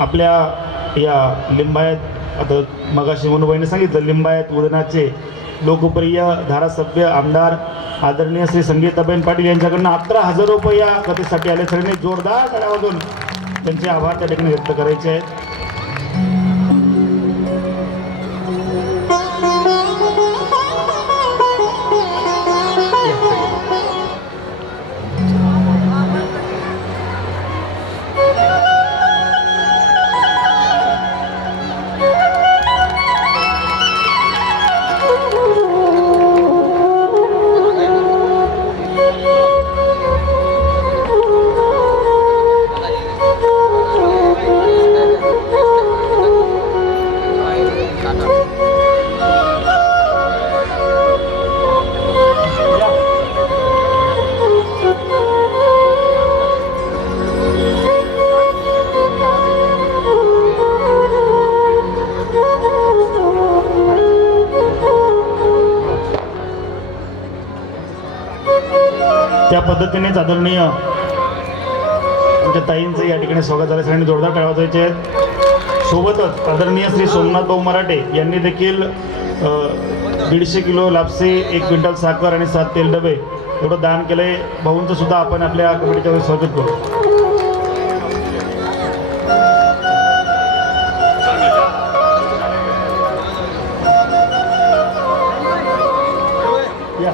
आपल्या या लिंबायत, आता मगाशी मनुबाईने सांगितलं, लिंबायत उदनाचे लोकप्रिय धारासभ्य आमदार आदरणीय श्री संगीताबेन पाटील यांच्याकडनं 11,000 रुपये या कथेसाठी आले. सगळ्यांनी जोरदार टाळ्या वाजवून त्यांचे आभार त्या ठिकाणी व्यक्त करायचे आहेत. त्या पद्धतीनेच आदरणीय आमच्या ताईंचं या ठिकाणी स्वागत झालं. सगळ्यांनी जोरदार टाळ्या वाजवायचे आहेत. सोबतच आदरणीय श्री सोमनाथ भाऊ मराठे यांनी देखील 150 किलो लापसी, 1 क्विंटल साखर आणि 7 तेल डबे एवढं दान केलंय. भाऊंचं सुद्धा आपण आपल्या कमिटीच्या वतीने स्वागत करू. या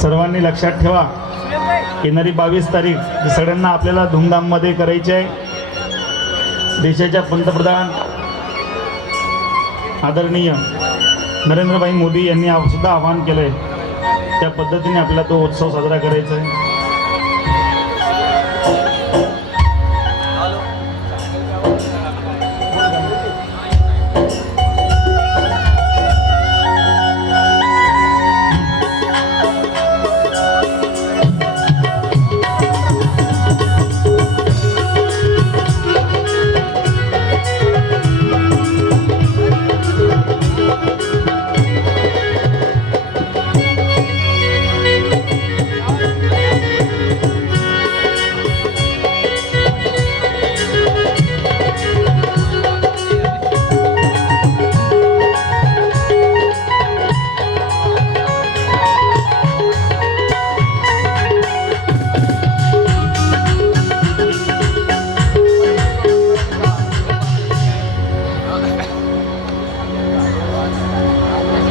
सर्वांनी लक्षात ठेवा, येणारी 22 तारीख जी सगळ्यांना आपल्याला धूमधाममध्ये करायची आहे. देशाच्या पंतप्रधान आदरणीय नरेंद्रभाई मोदी यांनी सुद्धा आवाहन केलं आहे. त्या पद्धतीने आपल्याला तो उत्सव साजरा करायचा आहे.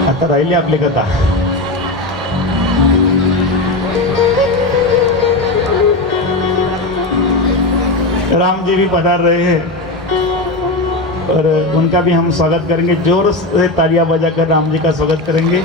आता राहिली आपली कथा. राम जी भी पधार रहे हैं और उनका भी हम स्वागत करेंगे. जोर से तालियां बजाकर राम जी का स्वागत करेंगे.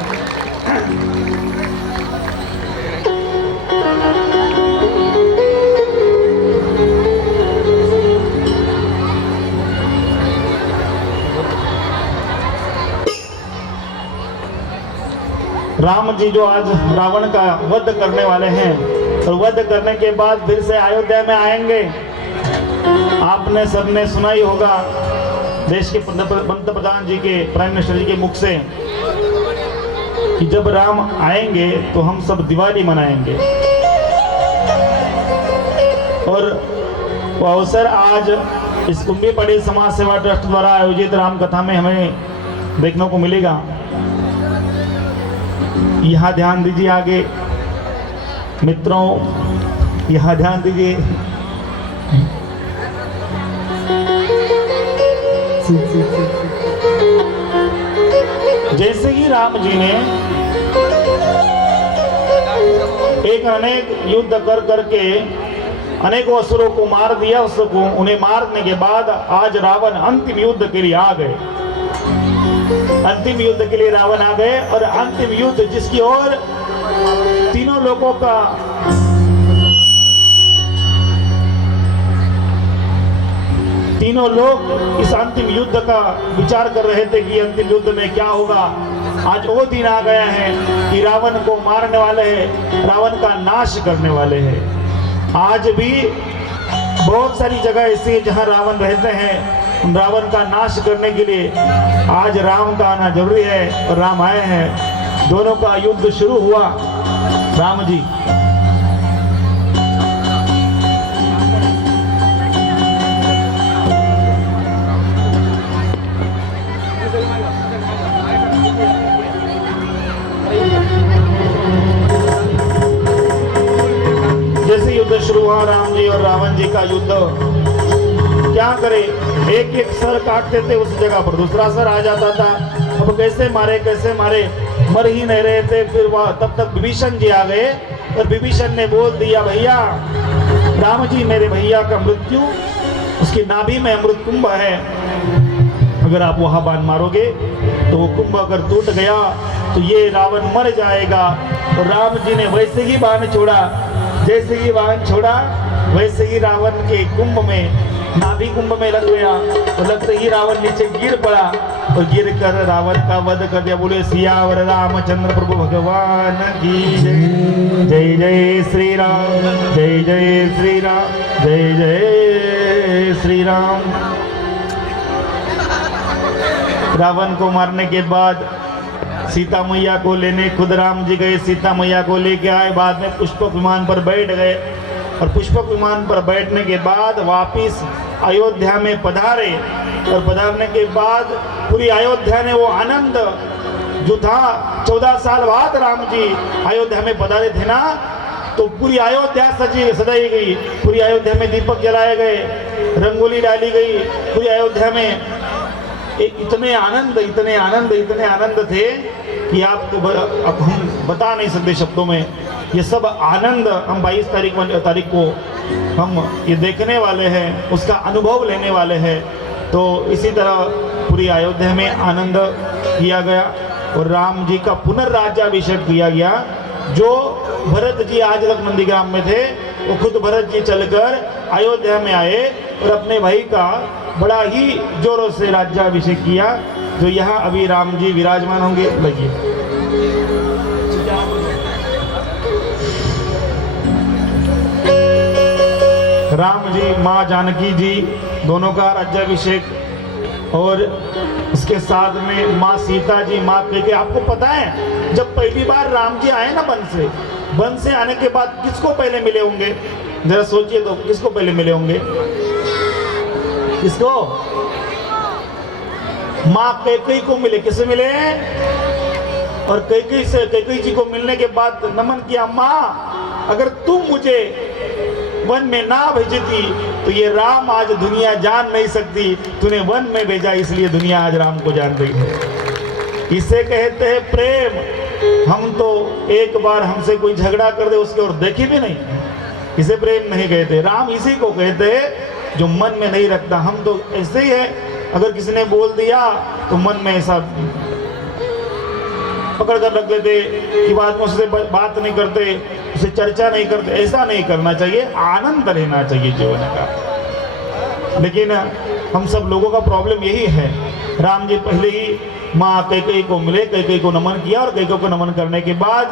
राम जी जो आज रावण का वध करने वाले हैं और वध करने के बाद फिर से अयोध्या में आएंगे. आपने सबने सुना ही होगा देश के पंतप्रधान जी के, प्राइम मिनिस्टर जी के मुख से कि जब राम आएंगे तो हम सब दिवाली मनाएंगे. और वो अवसर आज इस कुंभी पटेल समाज सेवा ट्रस्ट द्वारा आयोजित राम कथा में हमें देखने को मिलेगा. यहाँ ध्यान दीजिए, आगे मित्रों यहाँ ध्यान दीजिए. जैसे ही राम जी ने एक अनेक युद्ध कर करके अनेकों असुरों को मार दिया, उसको उन्हें मारने के बाद आज रावण अंतिम युद्ध के लिए आ गए. अंतिम युद्ध के लिए रावण आ गए और अंतिम युद्ध जिसकी ओर तीनों लोगों का तीनों लोग इस अंतिम युद्ध का विचार कर रहे थे कि अंतिम युद्ध में क्या होगा. आज वो दिन आ गया है कि रावण को मारने वाले हैं, रावण का नाश करने वाले हैं. आज भी बहुत सारी जगह ऐसी है जहाँ रावण रहते हैं। उन रावण का नाश करने के लिए आज राम का आना जरूरी है और राम आए हैं। दोनों का युद्ध शुरू हुआ। राम जी जैसे युद्ध शुरू हुआ, राम जी और रावण जी का युद्ध, क्या करे, एक एक सर काटते थे उस जगह पर दूसरा सर आ जाता था। अब कैसे मारे मर ही नहीं रहे थे। फिर वह तब तक विभीषण जी आ गए और विभीषण ने बोल दिया, भैया राम जी मेरे भैया का मृत्यु, उसकी नाभि में अमृत कुंभ है, अगर आप वहां बाण मारोगे तो वो कुंभ अगर टूट गया तो ये रावण मर जाएगा। और राम जी ने वैसे ही बाण छोड़ा, जैसे ही बाण छोड़ा वैसे ही रावण के कुंभ में, नाभि कुंभ में लग गया और लगते ही रावण नीचे गिर पड़ा और गिर कर रावण का वध कर दिया। बोले सियावर रामचंद्र प्रभु भगवान की जय। जय जय श्री राम, जय जय श्री राम, जय जय श्री राम। रावण को मारने के बाद सीता मैया को लेने खुद राम जी गए, सीता मैया को लेके आए। बाद में पुष्पक विमान पर बैठ गए और पुष्पक विमान पर बैठने के बाद वापिस अयोध्या में पधारे। और पधारने के बाद पूरी अयोध्या ने वो आनंद जो था, 14 साल बाद राम जी अयोध्या में पधारे थे ना, तो पूरी अयोध्या सजाई गई। पूरी अयोध्या में दीपक जलाए गए, रंगोली डाली गई। पूरी अयोध्या में इतने आनंद थे कि आपको अब हम बता नहीं सकते शब्दों में। ये सब आनंद हम 22 तारीख को हम ये देखने वाले हैं, उसका अनुभव लेने वाले हैं। तो इसी तरह पूरी अयोध्या में आनंद किया गया और राम जी का पुनर्राज्याभिषेक किया गया। जो भरत जी आज तक नंदीग्राम में थे, वो खुद भरत जी चलकर अयोध्या में आए और अपने भाई का बड़ा ही जोरों से राज्याभिषेक किया। जो यहाँ अभी राम जी विराजमान होंगे, लगिए। राम जी, माँ जानकी जी दोनों का राज्याभिषेक और उसके साथ में माँ सीता जी, माँ कैकेयी। आपको पता है जब पहली बार राम जी आए ना वन से आने के बाद किसको पहले मिले होंगे? जरा सोचिए तो, किसको पहले मिले होंगे? किसको? माँ कैकेयी को मिले। किसे मिले? और कैकेयी जी को मिलने के बाद नमन किया, माँ अगर तुम मुझे वन में ना भेजती तो ये राम आज दुनिया जान नहीं सकती। तूने वन में भेजा इसलिए दुनिया आज राम को जान रही है। इसे कहते हैं प्रेम। हम तो एक बार हमसे कोई झगड़ा कर दे उसके और देखी भी नहीं, इसे प्रेम नहीं कहते। राम इसी को कहते हैं जो मन में नहीं रखता। हम तो ऐसे ही है, अगर किसी ने बोल दिया तो मन में ऐसा पकड़ कर रख लेते कि बाद में उससे बात नहीं करते, उसे चर्चा नहीं करते। ऐसा नहीं करना चाहिए, आनंद लेना चाहिए जीवन का। लेकिन हम सब लोगों का प्रॉब्लम यही है। राम जी पहले ही माँ कैकेयी को मिले, कैकेयी को नमन किया और कैकेयी को नमन करने के बाद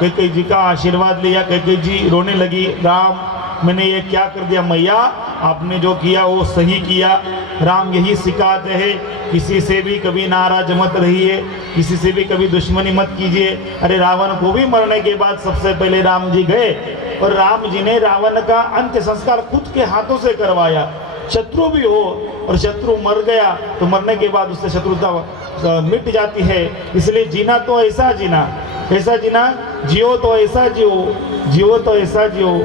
कैकेयी जी का आशीर्वाद लिया। कैकेयी जी रोने लगी, राम मैंने ये क्या कर दिया मैया, आपने जो किया वो सही किया। राम यही सिखाते हैं, किसी से भी कभी नाराज मत रहिए, किसी से भी कभी दुश्मनी मत कीजिए। अरे रावण को भी मरने के बाद सबसे पहले राम जी गए और राम जी ने रावण का अंत्य संस्कार खुद के हाथों से करवाया। शत्रु भी हो और शत्रु मर गया तो मरने के बाद उससे शत्रुता मिट जाती है। इसलिए जीना तो ऐसा जीना, जियो तो ऐसा जियो तो ऐसा जियो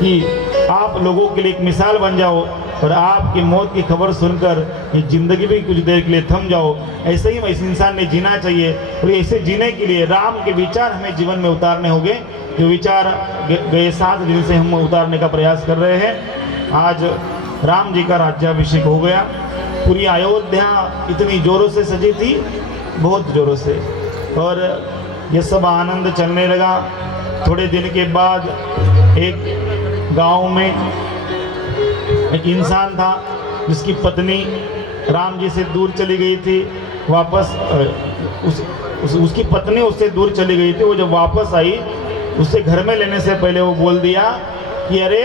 कि आप लोगों के लिए एक मिसाल बन जाओ और आपकी मौत की खबर सुनकर ये जिंदगी भी कुछ देर के लिए थम जाओ। ऐसे ही इस इंसान ने जीना चाहिए और ऐसे जीने के लिए राम के विचार हमें जीवन में उतारने होंगे, जो विचार गए 7 दिन से हम उतारने का प्रयास कर रहे हैं। आज राम जी का राज्याभिषेक हो गया। पूरी अयोध्या इतनी जोरों से सजी थी, बहुत जोरों से, और ये सब आनंद चलने लगा। थोड़े दिन के बाद एक गांव में एक इंसान था जिसकी पत्नी राम जी से दूर चली गई थी। वापस उसकी पत्नी उससे दूर चली गई थी। वो जब वापस आई, उससे घर में लेने से पहले वो बोल दिया कि अरे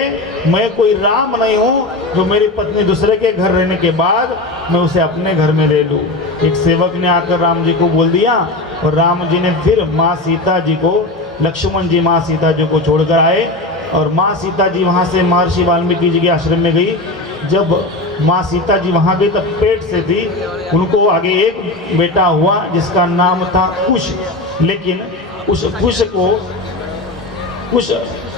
मैं कोई राम नहीं हूँ जो मेरी पत्नी दूसरे के घर रहने के बाद मैं उसे अपने घर में ले लूँ। एक सेवक ने आकर राम जी को बोल दिया और राम जी ने फिर माँ सीता जी को, लक्ष्मण जी माँ सीता जी को छोड़कर आए और माँ सीता जी वहाँ से महर्षि वाल्मीकि जी के आश्रम में गई। जब माँ सीता जी वहाँ गई तब पेट से थी, उनको आगे एक बेटा हुआ जिसका नाम था कुश। लेकिन उस कुश को कुश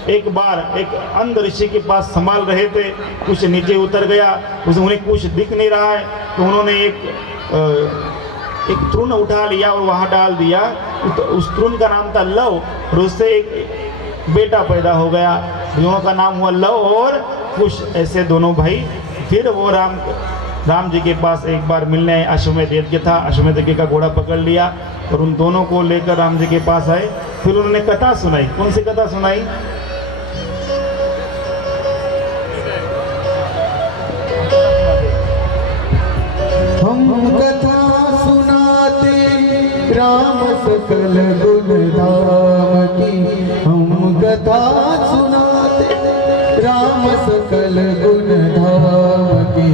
एक बार एक अंध ऋषि के पास संभाल रहे थे, कुछ नीचे उतर गया, उन्हें कुछ दिख नहीं रहा है तो उन्होंने एक तृण उठा लिया और वहाँ डाल दिया। उस तृण का नाम था लव और उससे एक बेटा पैदा हो गया, दोनों का नाम हुआ लव और कुश। ऐसे दोनों भाई फिर वो राम जी के पास एक बार मिलने आए। अश्वमेध यज्ञ था, अश्वमेध यज्ञ का घोड़ा पकड़ लिया और उन दोनों को लेकर राम जी के पास आए। फिर उन्होंने कथा सुनाई। कौन सी कथा सुनाई? हम कथा सुनाते राम सकल गुण धाम की, हम कथा सुनाते राम सकल गुण धाम की।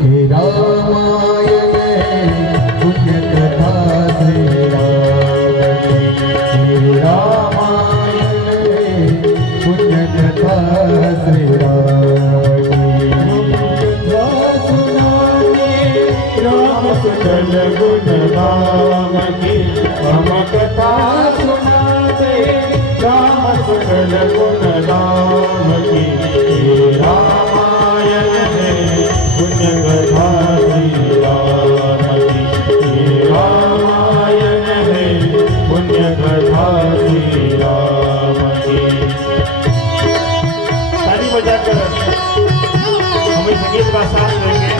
हे रामायण पुण्य कथा श्री राम की, हे रामायण पुण्य कथा श्री राम की। राम सकल गुण धाम की, हम कथा सुनाते राम सकल गुण धाम की। रामायण पुण्य कथा श्री राम की, रामायण पुण्य कथा श्री राम की। ताली बजाकर हमें संगीत का साथ देंगे।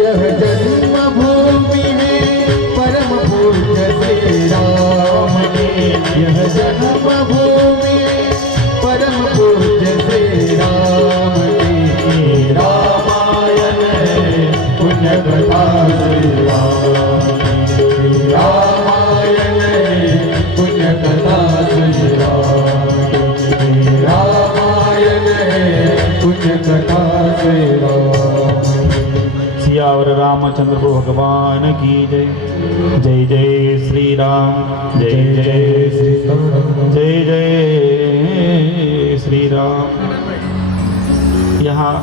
यह जन्म भूमि है परम पूज्य श्री राम की, यह जन्म भूमि परम पूज्य श्री राम की। रामायण पुण्य कथा श्री राम की, रामायण पुण्य कथा श्री राम की, रामायण पुण्य कथा श्री राम। सियावर रामचंद्र भगवान की जय। जय जय श्री राम, जय जय श्री राम, जय जय श्री राम। यहाँ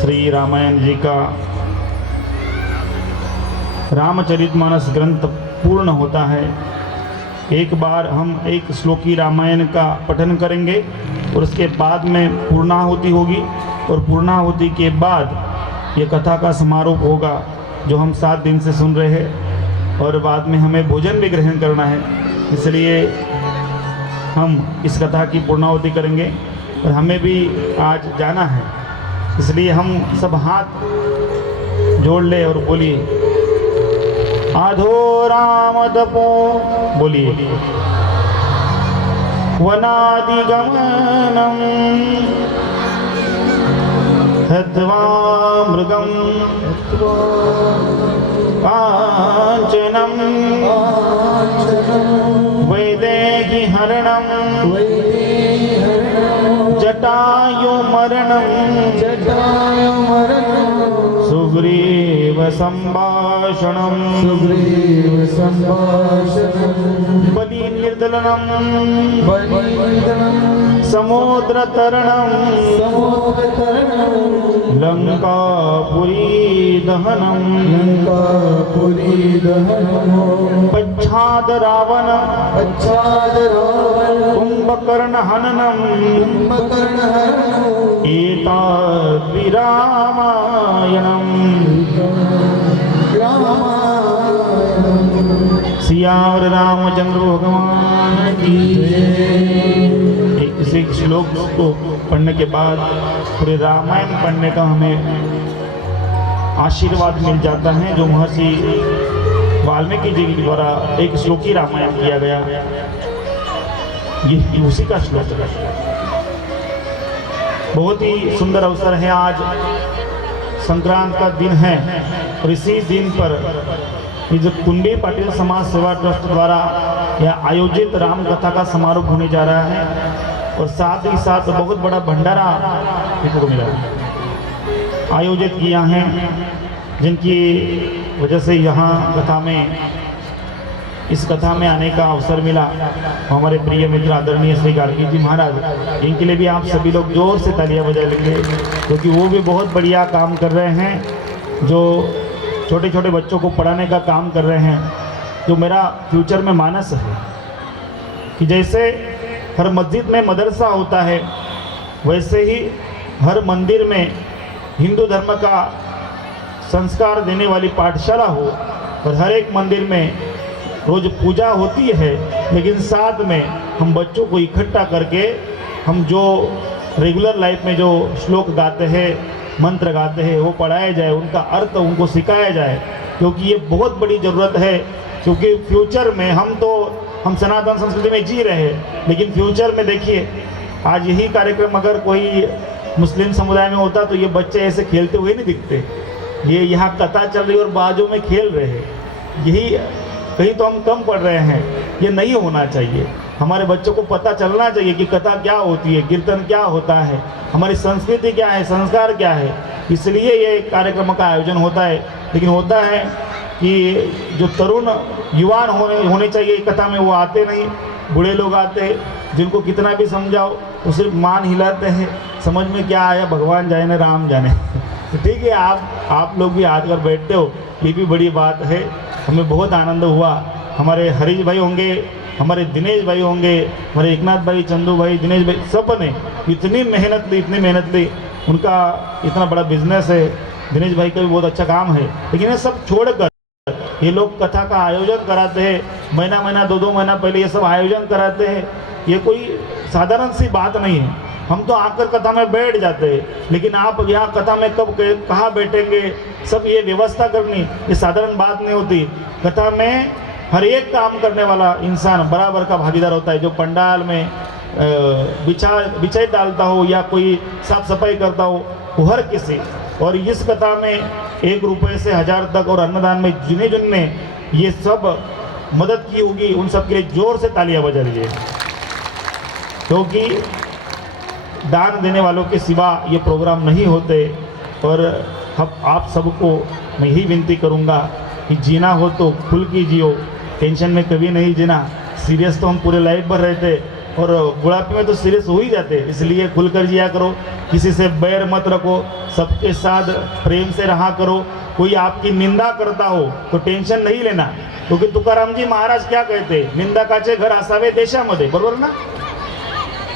श्री रामायण जी का रामचरितमानस ग्रंथ पूर्ण होता है। एक बार हम एक श्लोकी रामायण का पठन करेंगे और उसके बाद में पूर्णाहुति होगी और पूर्णाहुति के बाद ये कथा का समारोह होगा जो हम 7 दिन से सुन रहे हैं और बाद में हमें भोजन भी ग्रहण करना है। इसलिए हम इस कथा की पूर्णाहुति करेंगे और हमें भी आज जाना है। इसलिए हम सब हाथ जोड़ ले और बोलिए आधो राम तपो, बोलिए वनादि गमनम हत्वा मृगम कांचनम वैदेही हरणम जटायु मरणम सुग्रीव संभाषणम बलि निर्दलनम समुद्र तरणम लंकापुरी दहनम पच्छाद रावण कुंभकर्ण हननम एताद्वि रामायणम। सियावर रामचंद्र भगवान की जय। एक श्लोक को पढ़ने के बाद पूरे रामायण पढ़ने का हमें आशीर्वाद मिल जाता है जो महर्षि वाल्मीकि जी के द्वारा एक श्लोकी रामायण किया गया। ये उसी का श्लोक है। बहुत ही सुंदर अवसर है, आज संक्रांत का दिन है और इसी दिन पर ये जो कुंडी पाटिल समाज सेवा ट्रस्ट द्वारा यह आयोजित राम कथा का समारोह होने जा रहा है और साथ ही साथ बहुत बड़ा भंडारा को मिला आयोजित किया है, जिनकी वजह से यहाँ कथा में इस कथा में आने का अवसर मिला। हमारे प्रिय मित्र आदरणीय श्री गार्गी जी महाराज, इनके लिए भी आप सभी लोग जोर से तालियां बजा लेंगे, क्योंकि वो भी बहुत बढ़िया काम कर रहे हैं, जो छोटे छोटे बच्चों को पढ़ाने का काम कर रहे हैं। जो मेरा फ्यूचर में मानस है कि जैसे हर मस्जिद में मदरसा होता है, वैसे ही हर मंदिर में हिंदू धर्म का संस्कार देने वाली पाठशाला हो और हर एक मंदिर में रोज पूजा होती है, लेकिन साथ में हम बच्चों को इकट्ठा करके हम जो रेगुलर लाइफ में जो श्लोक गाते हैं, मंत्र गाते हैं, वो पढ़ाया जाए, उनका अर्थ उनको सिखाया जाए, क्योंकि ये बहुत बड़ी ज़रूरत है। क्योंकि फ्यूचर में हम सनातन संस्कृति में जी रहे हैं, लेकिन फ्यूचर में देखिए, आज यही कार्यक्रम अगर कोई मुस्लिम समुदाय में होता तो ये बच्चे ऐसे खेलते हुए नहीं दिखते। ये यहाँ कथा चल रही और बाजू में खेल रहे हैं, यही कहीं तो हम कम पढ़ रहे हैं। ये नहीं होना चाहिए। हमारे बच्चों को पता चलना चाहिए कि कथा क्या होती है, कीर्तन क्या होता है, हमारी संस्कृति क्या है, संस्कार क्या है। इसलिए ये कार्यक्रम का आयोजन होता है। लेकिन होता है कि जो तरुण युवान होने चाहिए कथा में, वो आते नहीं, बूढ़े लोग आते, जिनको कितना भी समझाओ वो सिर्फ मान हिलाते हैं, समझ में क्या आया भगवान जाने राम जाने। तो ठीक है, आप लोग भी आकर बैठते हो, ये भी बड़ी बात है। हमें बहुत आनंद हुआ। हमारे हरीश भाई होंगे, हमारे दिनेश भाई होंगे, हमारे एकनाथ भाई, चंदू भाई, दिनेश भाई, सब ने इतनी मेहनत ली। उनका इतना बड़ा बिजनेस है, दिनेश भाई का भी बहुत अच्छा काम है, लेकिन ये सब छोड़कर ये लोग कथा का आयोजन कराते हैं। महीना 2 महीना पहले ये सब आयोजन कराते हैं। ये कोई साधारण सी बात नहीं है। हम तो आकर कथा में बैठ जाते हैं, लेकिन आप यहाँ कथा में कब कहाँ बैठेंगे, सब ये व्यवस्था करनी ये साधारण बात नहीं होती। कथा में हर एक काम करने वाला इंसान बराबर का भागीदार होता है। जो पंडाल में बिछाई डालता हो या कोई साफ सफाई करता हो, वो हर किसी। और इस कथा में 1 रुपये से 1000 तक और अन्नदान में जिन्हें ये सब मदद की होगी, उन सब के लिए जोर से तालियां बजा लीजिए, क्योंकि दान देने वालों के सिवा ये प्रोग्राम नहीं होते। और अब आप सबको मैं यही विनती करूँगा कि जीना हो तो खुल के जियो, टेंशन में कभी नहीं जीना। सीरियस तो हम पूरे लाइफ भर रहते और बुढ़ापे में तो सीरियस हो ही जाते, इसलिए खुलकर जिया करो। किसी से बैर मत रखो, सबके साथ प्रेम से रहा करो। कोई आपकी निंदा करता हो तो टेंशन नहीं लेना, क्योंकि तुकाराम जी महाराज क्या कहते, निंदकाचे घर असावे देशामध्ये, बरोबर ना?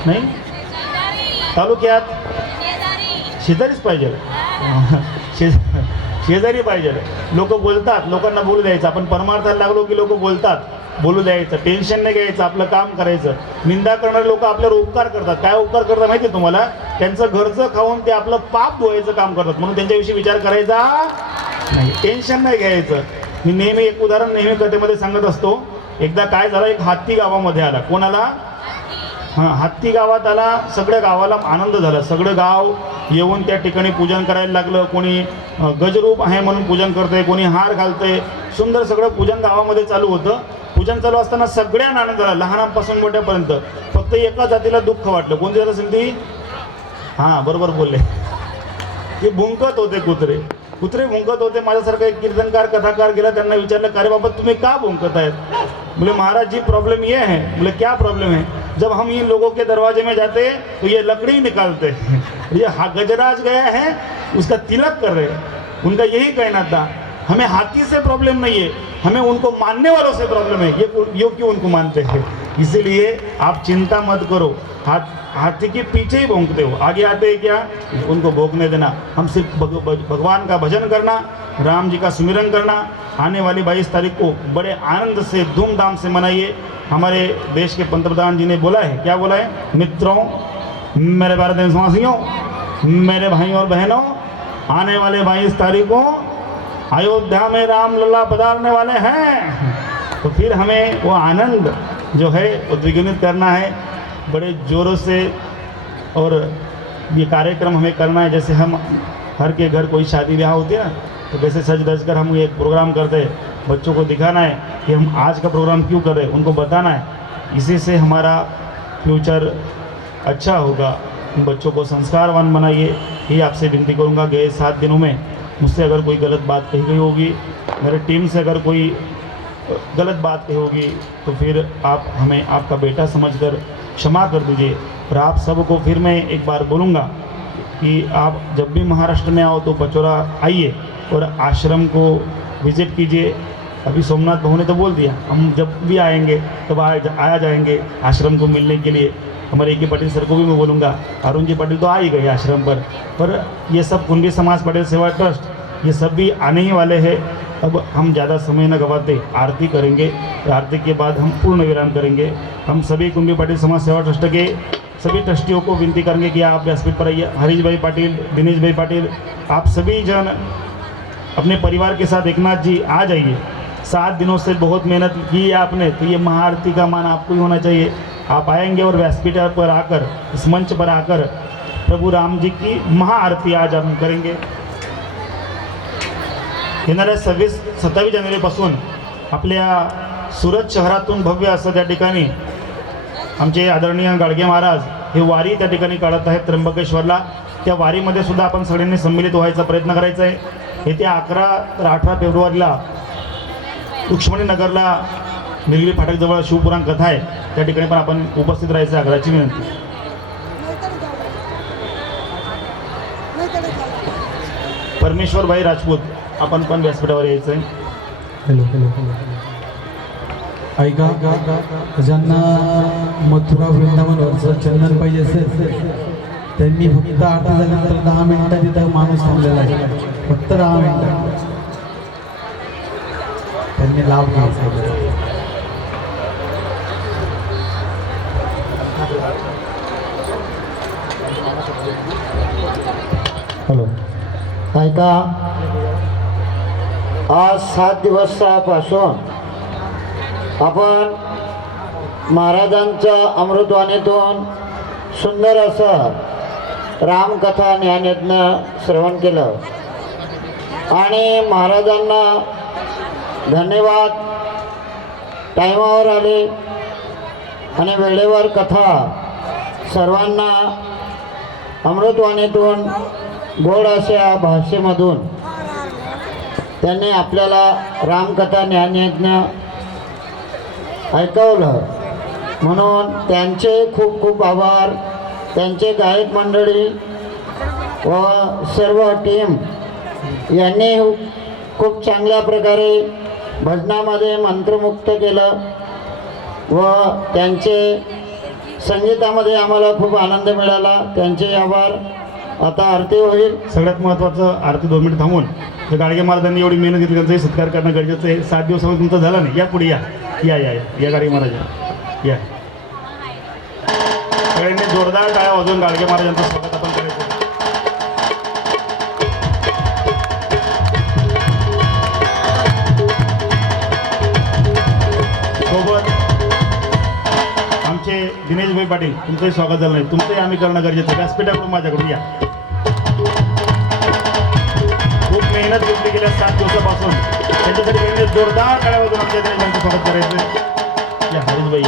नाही, तालुक्यात शेजारीच पाहिजे, शेजारी पाहिजे. लोक बोलतात, लोकांना बोलू द्यायचं. आपण परमार्थाला लागलो की लोक बोलतात, बोलू द्यायचं, टेन्शन नाही घ्यायचं, आपलं काम करायचं. निंदा करणारे लोक आपल्यावर उपकार करतात. काय उपकार करतात माहिती आहे तुम्हाला? त्यांचं घरचं खाऊन ते आपलं पाप धुवायचं काम करतात, म्हणून त्यांच्याविषयी विचार करायचा नाही, टेन्शन नाही घ्यायचं. मी नेहमी एक उदाहरण नेहमी कथेमध्ये सांगत असतो. एकदा काय झालं, एक हत्ती गावामध्ये आला. कोणाला? हत्ती गावात आला. सगळ्या गावाला आनंद झाला. सगळं गाव येऊन त्या ठिकाणी पूजन करायला लागलं. कोणी गजरूप आहे म्हणून पूजन करते, कोणी हार घालते. सुंदर सगळं पूजन गावामध्ये चालू होतं. पूजन चालू असताना सगळ्यांना आनंद झाला, लहानांपासून मोठ्यापर्यंत. फक्त एका जातीला दुःख वाटलं. कोणती जात असेल ती? हां, बरोबर बोलले. ते भुंकत होते, कुत्रे भुंकत होते. माझ्यासारखा एक कीर्तनकार कथाकार गेला, त्यांना विचारलं, का रे बाबा तुम्हें क्या भुंकत है? बोले महाराज जी प्रॉब्लम ये है. बोले क्या प्रॉब्लम है? जब हम इन लोगों के दरवाजे में जाते तो ये लकड़ी निकालते, ये गजराज गया है उसका तिलक कर रहे हैं. उनका यही कहना था, हमें हाथी से प्रॉब्लम नहीं है, हमें उनको मानने वालों से प्रॉब्लम है. ये क्यों उनको मानते हैं? इसीलिए आप चिंता मत करो. हाथी के पीछे ही भौंकते हो, आगे आते हैं क्या? उनको भौंकने देना. हम सिर्फ भगवान का भजन करना, राम जी का सुमिरन करना. आने वाली 22 तारीख को बड़े आनंद से धूमधाम से मनाइए. हमारे देश के पंतप्रधान जी ने बोला है, क्या बोला है? मित्रों, मेरे भारत देशवासियों, मेरे भाइयों और बहनों, आने वाले 22 तारीख को अयोध्या में राम लल्ला पधारने वाले हैं. तो फिर हमें वो आनंद जो है वो द्विगुणित करना है. बड़े ज़ोरों से और ये कार्यक्रम हमें करना है। जैसे हम हर के घर कोई शादी ब्याह होती है ना, तो वैसे सज धज कर हम ये प्रोग्राम करते हैं। बच्चों को दिखाना है कि हम आज का प्रोग्राम क्यों कर रहे हैं, उनको बताना है। इसी से हमारा फ्यूचर अच्छा होगा। बच्चों को संस्कारवान बनाइए, ये आपसे विनती करूँगा। गए 7 दिनों में मुझसे अगर कोई गलत बात कही गई होगी, मेरे टीम से अगर कोई गलत बात कही होगी, तो फिर आप हमें आपका बेटा समझकर क्षमा कर दीजिए। और आप सबको फिर मैं एक बार बोलूँगा कि आप जब भी महाराष्ट्र में आओ तो पचौरा आइए और आश्रम को विज़िट कीजिए। अभी सोमनाथ भाऊ ने तो बोल दिया, हम जब भी आएंगे तब आया जाएंगे आश्रम को मिलने के लिए। हमारे ए.के. पाटिल सर को भी मैं बोलूँगा, अरुण जी पाटिल तो आ ही गए आश्रम पर ये सब कुंडी समाज पटेल सेवा ट्रस्ट ये सब भी आने ही वाले हैं। अब हम ज़्यादा समय न गवाते, आरती करेंगे। आरती के बाद हम पूर्ण विराम करेंगे। हम सभी कुंडी पाटिल समाज सेवा ट्रस्ट के सभी ट्रस्टियों को विनती करेंगे कि आप व्यासपीठ पर आइए। हरीश भाई पाटिल, दिनेश भाई पाटिल, आप सभी जन अपने परिवार के साथ एकनाथ जी आ जाइए। 7 दिनों से बहुत मेहनत की है आपने, तो ये महाआरती का मान आपको ही होना चाहिए। आप आएंगे और व्यासपीठ पर आकर, इस मंच पर आकर प्रभु राम जी की महाआरती आज हम करेंगे। येणाऱ्या 27 जानेवारीपासून आपल्या सुरत शहरातून भव्य असं त्या ठिकाणी आमचे आदरणीय गाडगे महाराज हे वारी त्या ठिकाणी काढत आहेत त्र्यंबकेश्वरला। त्या वारीमध्ये सुद्धा आपण सगळ्यांनी सम्मिलित व्हायचा प्रयत्न करायचा आहे। येत्या 11 तर 18 फेब्रुवारीला रुक्ष्मणी नगरला निलगिरी फाटकजवळ शिवपुराण कथा आहे, त्या ठिकाणी पण आपण उपस्थित राहायचं आग्रहाची विनंती। परमेश्वर भाई राजपूत आपण पण व्यासपीठावर यायचं आहे। हॅलो ऐका, ज्यांना मथुरा वृंदावनवरचं चंदन पाहिजे असेल त्यांनी फक्त आरती झाल्यानंतर 10 मिनिटात तिथं माणूस थांबलेला आहे, फक्त 10 मिनिटं त्यांनी लाभ घ्यायचा आहे। हॅलो ऐका, आज 7 दिवसापासून आपण महाराजांच्या अमृतवाणीतून सुंदर असं रामकथा ज्ञानयज्ञ श्रवण केलं आणि महाराजांना धन्यवाद। टाईमावर आले आणि वेळेवर कथा सर्वांना अमृतवाणीतून गोड अशा भाषेमधून त्यांनी आपल्याला रामकथा ज्ञानयज्ञ ऐकवलं, म्हणून त्यांचे खूप खूप आभार। त्यांचे गायक मंडळी व सर्व टीम यांनी खूप चांगल्या प्रकारे भजनामध्ये मंत्रमुक्त केलं व त्यांचे संगीतामध्ये आम्हाला खूप आनंद मिळाला। त्यांचे आभार। आता आरती होईल। सगळ्यात महत्त्वाचं, आरती 2 मिनिट थांबून तर गाडगे महाराजांनी एवढी मेहनत घेतली, त्यांचाही सत्कार करणं गरजेचं आहे। 7 दिवसामध्ये तुमचा झाला नाही, या पुढे या या या या गाडगे महाराज या। सगळ्यांनी जोरदार टाळ्या वाजवून गाडगे महाराजांचं स्वागत आपण करायचं। सोबत आमचे दिनेश भाई पाटील, तुमचंही स्वागत झालं नाही, तुमचंही आम्ही करणं गरजेचं आहे। व्यासपीठाकडून माझ्याकडून या। खूप मेहनत घेतली गेल्या 7 दिवसापासून, त्यांच्यासाठी त्यांनी जोरदार टाळ्या वाजवून आमच्या दिनेशांचं स्वागत करायचं। या हरीशभाई,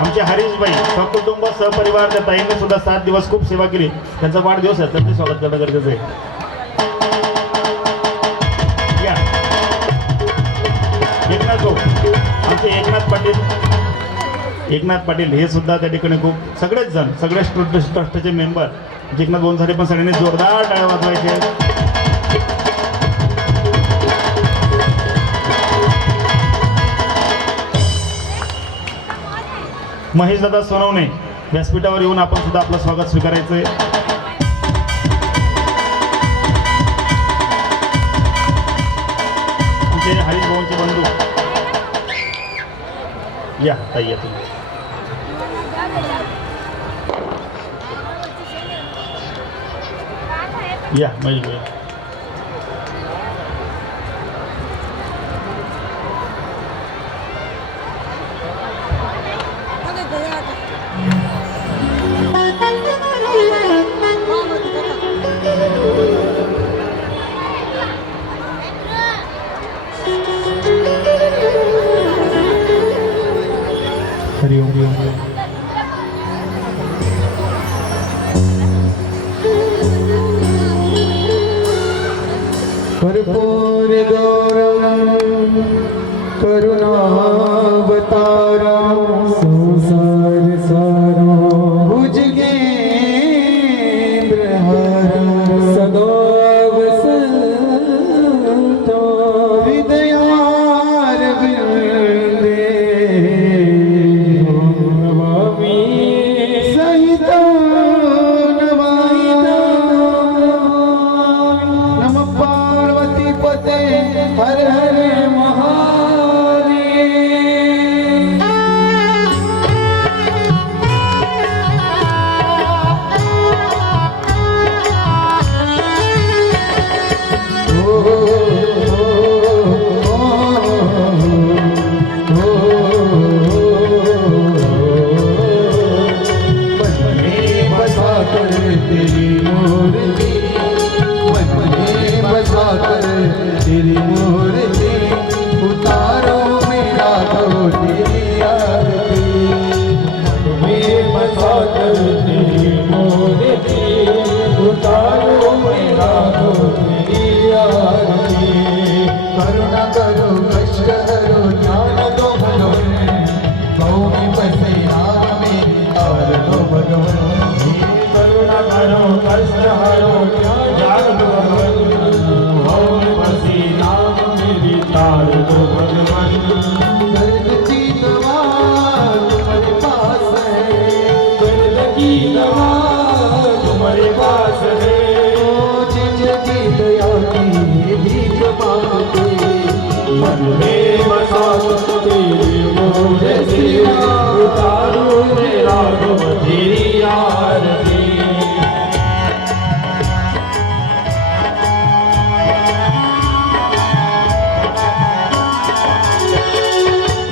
आमचे हरीशभाई सहकुटुंब सहपरिवार, त्या ताईंनी सुद्धा 7 दिवस खूप सेवा केली, त्यांचा वाढदिवस आहे, त्यांचे स्वागत करणं गरजेचं आहे। या एकनाथ भाऊ, आमचे एकनाथ पाटील हे सुद्धा त्या ठिकाणी खूप सगळेच जण, सगळ्याच ट्रस्टचे मेंबर एकनाथ भाऊंसाठी पण सगळ्यांनी जोरदार टाळ्या वाजवायचे। महेश दादा सोनवणे व्यासपीठावर येऊन आपण सुद्धा आपलं स्वागत स्वीकारायचं आहे। आमचे हरीश भाऊंचे बंधू या, ताई या तुम्ही। या महेश भाई, कर्पूर गौरम करुणावतारम संसार सारम भुजगेन्द्रहारम सदा वसन्तो हृदयारविन्दे नमामि सहितं नमः पार्वती पते हर हर महादेव। तेरी मूर्ति मन में बसा कर तेरी मूर्ति उतारो मेरा तो तेरी आरती मन में बसा कर तेरी मूर्ति उतारो मेरा तो तेरी आरती करुणा करो कष्ट हरो ज्ञान दो भगवान भौमी बसे नाम में तार दो भगवान करुणा करो कष्ट हरो ज्ञान दो भगवान भौमी बसे नाम में तार दो भगवान दर्द की दवा तुम्हारे पास है दर्द की दवा तुम्हारे पास है जिंदगी दया की भीख मांगते मन में बसा तेरी मूर्ति उतारो मेरा तुम तेरी आरती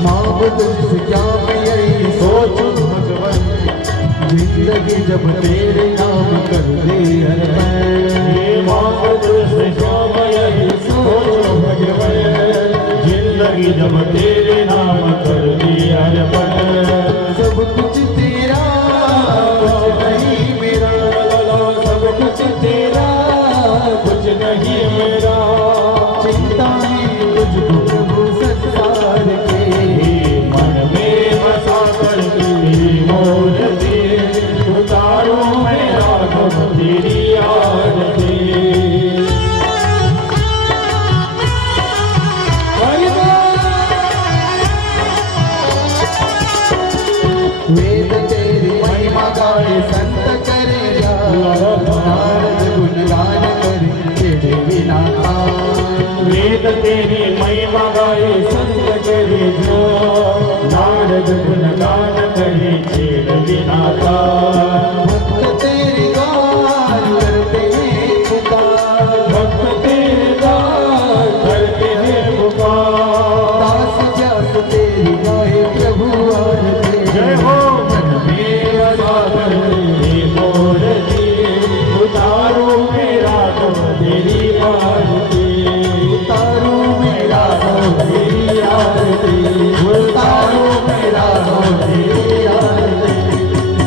मोहब्बत से क्या मैं यही सोचूं भगवान जिंदगी जब तेरे नाम कर दे हर मैं मोहब्बत से क्या मैं यही सोचूं भगवान जिंदगी जब तेरे नाम कर दे हर पल सब कुछ तेरा कुछ नहीं मेरा सब कुछ तेरा कुछ नहीं मेरा चिंता है तुझको प्रभु संसार के मन में बसा कर तेरी मूर्ति उतारो मेरा तुम तेरी आरती वेद तेरी महिमा गाए संत करे जा नारद गुणगान करे तेरे बिना वेद तेरी महिमा गाए संत करे जा नारद गुणगान करे तेरे बिना भक्त तेरी गान करते हैं पुकार भक्त तेरी गान करते हैं पुकार दास जास तेरी गाए प्रभु आरती जय हो मन में बसा कर तेरी मूर्ति उतारो मेरा तुम तेरी आरती उतारो मेरा तुम तेरी आरती उतारो मेरा तुम तेरी आरती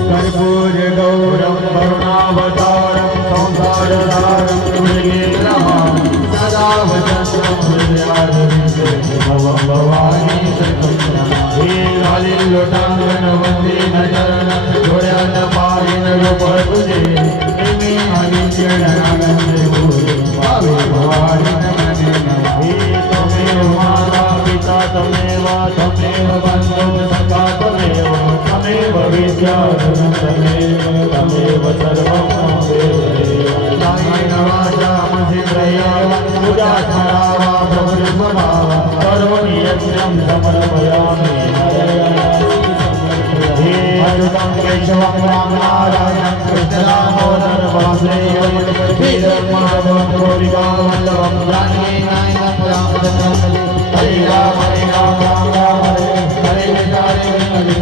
कर्पूर गौरम करुणावतारम संसारधारम भुजगेन्द्रहारं सदा वसन्तं हृदयारविन्दे भवं भवानी सततं हे लालिन लोटांगण वंदे नजरन डोळ्यात पाहिन रूप तुझे नेहमी आदित्य नागंदे भोरे भावे भवानी नमने हे तमेव माता पिता तमेव तमेव बन्धु सखा तमेव तमेव विद्या तमेव सर्वं तमेव कायेन वाचा मनसेन्द्रियेण पूजा स्मरावा प्रभुर्भवावा कर्मणि यज्ञं समर्पयामि हे अच्युतं केशवं राम नारायणं कृष्णदामोदरं वासुदेवं श्रीधर्माधवं गोपिकावल्लभं जानकीनायकं रामचन्द्रं हरे राम राम राम हरे हरे हरे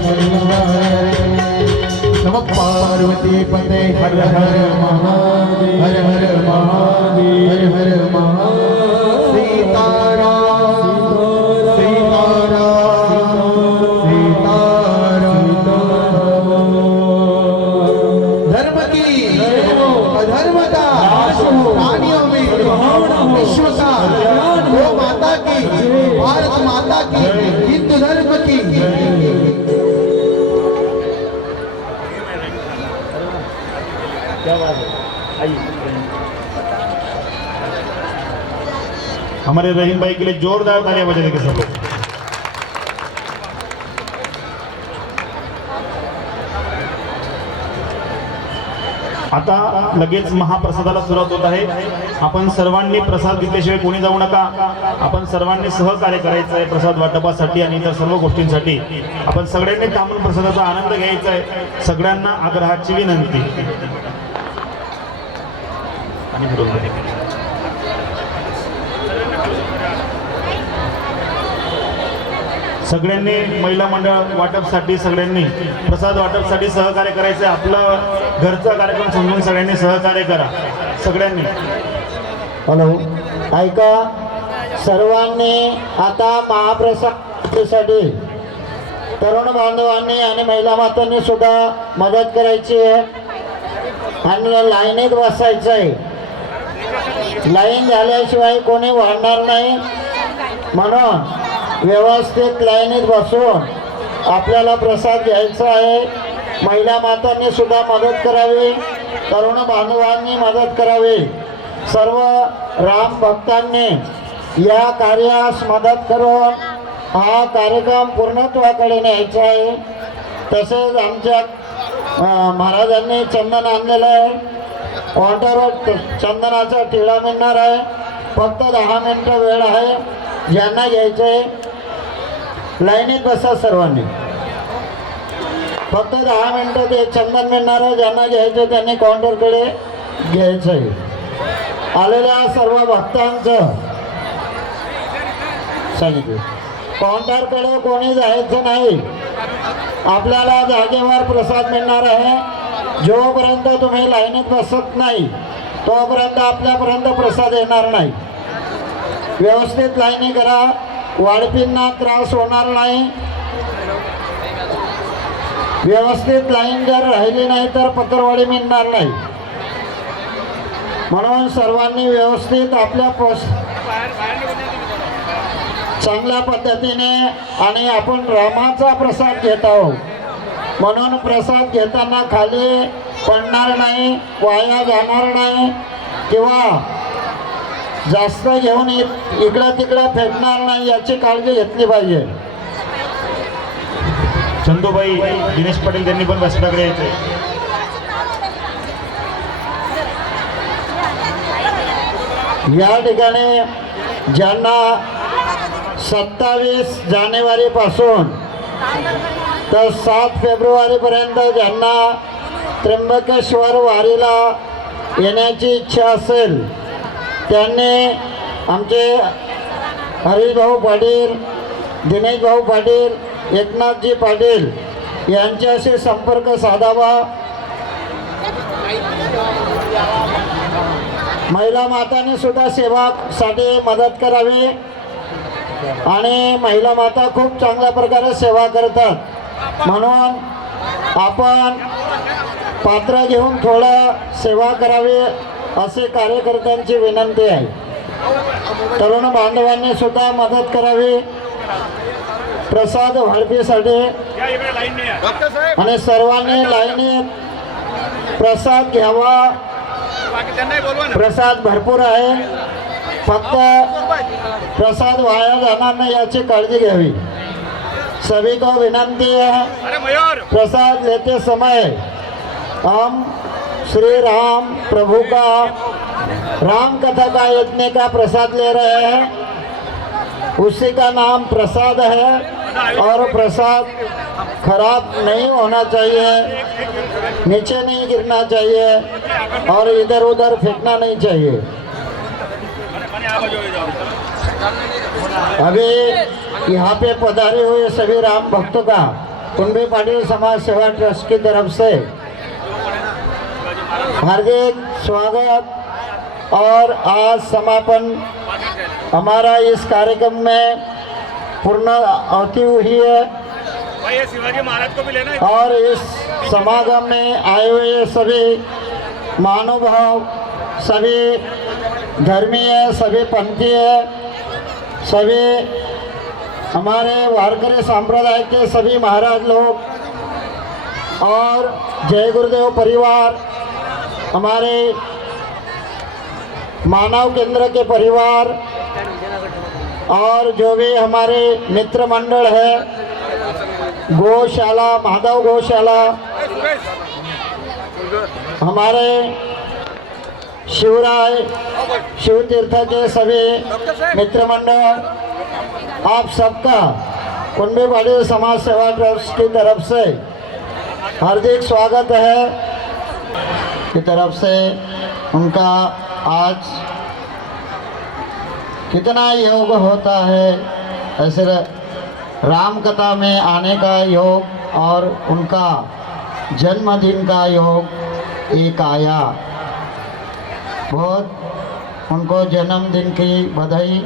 नमः पार्वती पते हर हर महादेव हर हर महादेव हर हर महादेव सीताराम सीताराम सीताराम क्या बात है, आइए। हमारे रहीम भाई के लिए जोरदार तालियां बजा देंगे सब लोग। आता लगेच महाप्रसादाला सुरुवात होत आहे। आपण सर्वांनी प्रसाद घेतल्याशिवाय कोणी जाऊ नका। आपण सर्वांनी सहकार्य करायचं आहे प्रसाद वाटपासाठी आणि इतर सर्व गोष्टींसाठी। आपण सगळ्यांनी थांबून प्रसादाचा आनंद घ्यायचा आहे। सगळ्यांना आग्रहाची विनंती। आणि सगळ्यांनी महिला मंडळ वाटपसाठी सगळ्यांनी प्रसाद वाटपसाठी सहकार्य करायचं आहे। आपलं घरचा कार्यक्रम समजून सगळ्यांनी सहकार्य करा सगळ्यांनी। हॅलो, ऐका सर्वांनी आता महाप्रसादासाठी तरुण बांधवांनी आणि महिला मातांनी सुद्धा मदत करायची आहे आणि लाईनीत बसायचं आहे। लाईन झाल्याशिवाय कोणी वाढणार नाही, म्हणून व्यवस्थित लाईनीत बसून आपल्याला प्रसाद घ्यायचा आहे। महिला मातांनी सुद्धा मदत करावी, तरुण बांधवांनी मदत करावी। सर्व राम भक्तांनी या कार्यास मदत करून हा कार्यक्रम पूर्णत्वाकडे न्यायचा आहे। तसेच आमच्या महाराजांनी चंदन आणलेलं आहे। काउंटरवर चंदनाचा टिळा मिळणार आहे। फक्त 10 मिनिटं वेळ आहे। ज्यांना घ्यायचं आहे लाईनीत बसा सर्वांनी। फक्त 10 मिनिटं ते चंदन मिळणार आहे। ज्यांना घ्यायचं त्यांनी काउंटरकडे घ्यायचं आहे। आलेल्या सर्व भक्तांचं सांगितलं काउंटरकडे कोणी जायचं नाही। आपल्याला जागेवर प्रसाद मिळणार आहे। जोपर्यंत तुम्ही लाईनीत बसत नाही तोपर्यंत आपल्यापर्यंत प्रसाद येणार नाही। व्यवस्थित लाईनी करा, वाढपींना त्रास होणार नाही। व्यवस्थित लाईन जर राहिली नाही तर पत्रवाढी मिळणार नाही। म्हणून सर्वांनी व्यवस्थित आपल्या चांगल्या पद्धतीने आणि आपण रामाचा प्रसाद घेत आहोत म्हणून प्रसाद घेताना खाली पडणार नाही, वाया जाणार नाही किंवा जास्त घेऊन इकडं तिकडं फेकणार नाही याची काळजी घेतली पाहिजे। चंदूबाई दिनेश पाटील त्यांनी पण बसल्याकडे यायचंय। या ठिकाणी ज्यांना 27 जानेवारीपासून तर 7 फेब्रुवारीपर्यंत ज्यांना त्र्यंबकेश्वर वारीला येण्याची इच्छा असेल त्यांनी आमचे हरीश भाऊ पाटील, दिनेश भाऊ पाटील, एकनाथजी पाटील यांच्याशी संपर्क साधावा। महिला मातांनी सुद्धा सेवासाठी मदत करावी आणि महिला माता खूप चांगल्या प्रकारे सेवा करतात म्हणून आपण पात्र घेऊन थोडं सेवा करावी असे कार्यकर्त्यांची विनंती आहे। तरुण बांधवांनी सुद्धा मदत करावी प्रसाद वाढपीसाठी आणि सर्वांनी लाईनीत प्रसाद घ्यावा। प्रसाद भरपूर आहे, फक्त प्रसाद वाया जाणार नाही याची काळजी घ्यावी। सभी को विनंती है, प्रसाद लेते समय हम श्री राम प्रभु का राम कथा का यज्ञ का प्रसाद ले रहे हैं। उसी का नाम प्रसाद है और प्रसाद खराब नहीं होना चाहिए, नीचे नहीं गिरना चाहिए और इधर उधर फेंकना नहीं चाहिए। अभी यहाँ पे पधारे हुए सभी राम भक्तों का कुंभी पाटिल समाज सेवा ट्रस्ट की तरफ से हार्दिक स्वागत। और आज समापन हमारा इस कार्यक्रम में पूर्ण आहुति हुई है और इस समागम में आए हुए सभी महानुभाव, सभी धर्मीय, सभी पंथीय, सभी हमारे वारकरी संप्रदाय के सभी महाराज लोग और जय गुरुदेव परिवार हमारे मानव केंद्र के परिवार और जो भी हमारे मित्र मंडल है, गौशाला माधव गौशाला, हमारे शिवराय शिव तीर्थ के सभी मित्र मंडल, आप सबका कुंभी पाटिल समाज सेवा ट्रस्ट की तरफ से हार्दिक स्वागत है। की तरफ से उनका आज कितना योग होता है ऐसे राम कथा में आने का योग और उनका जन्मदिन का योग एक आया। बहुत उनको जन्मदिन की बधाई।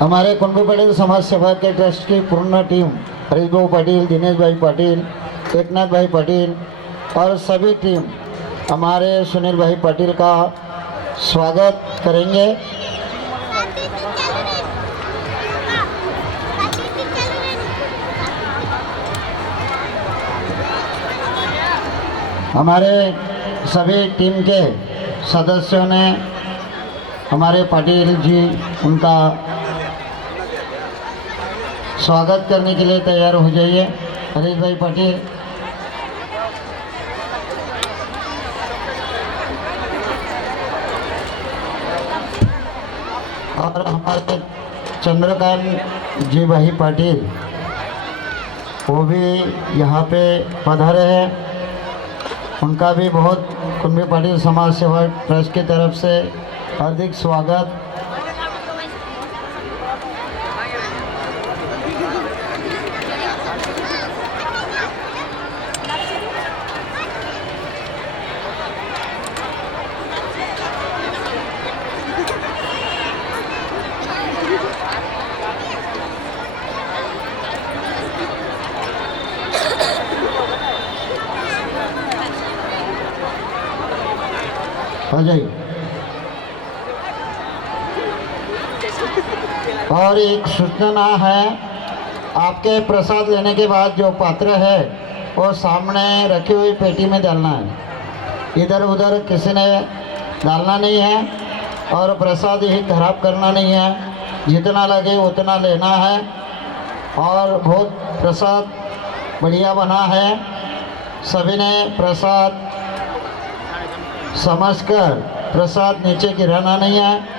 हमारे कुंभी पाटिल समाज सेवा के ट्रस्ट की पूर्ण टीम हरीश भाई पाटिल, दिनेश भाई पाटिल, एकनाथ भाई पाटिल और सभी टीम हमारे सुनील भाई पाटिल का स्वागत करेंगे। हमारे सभी टीम के सदस्यों ने हमारे पाटिल जी उनका स्वागत करने के लिए तैयार हो जाइए। हरीश भाई पाटिल, और हमारे चंद्रकांत जी भाई पाटिल वो भी यहाँ पे पधारे हैं। उनका भी बहुत कुंभी पाटिल समाज सेवा ट्रस्ट की तरफ से हार्दिक स्वागत। आ जाइए। और एक सूचना है, आपके प्रसाद लेने के बाद जो पात्र है वो सामने रखी हुई पेटी में डालना है। इधर उधर किसी ने डालना नहीं है और प्रसाद ही खराब करना नहीं है। जितना लगे उतना लेना है। और बहुत प्रसाद बढ़िया बना है। सभी ने प्रसाद समझकर प्रसाद नीचे गिराना नहीं है।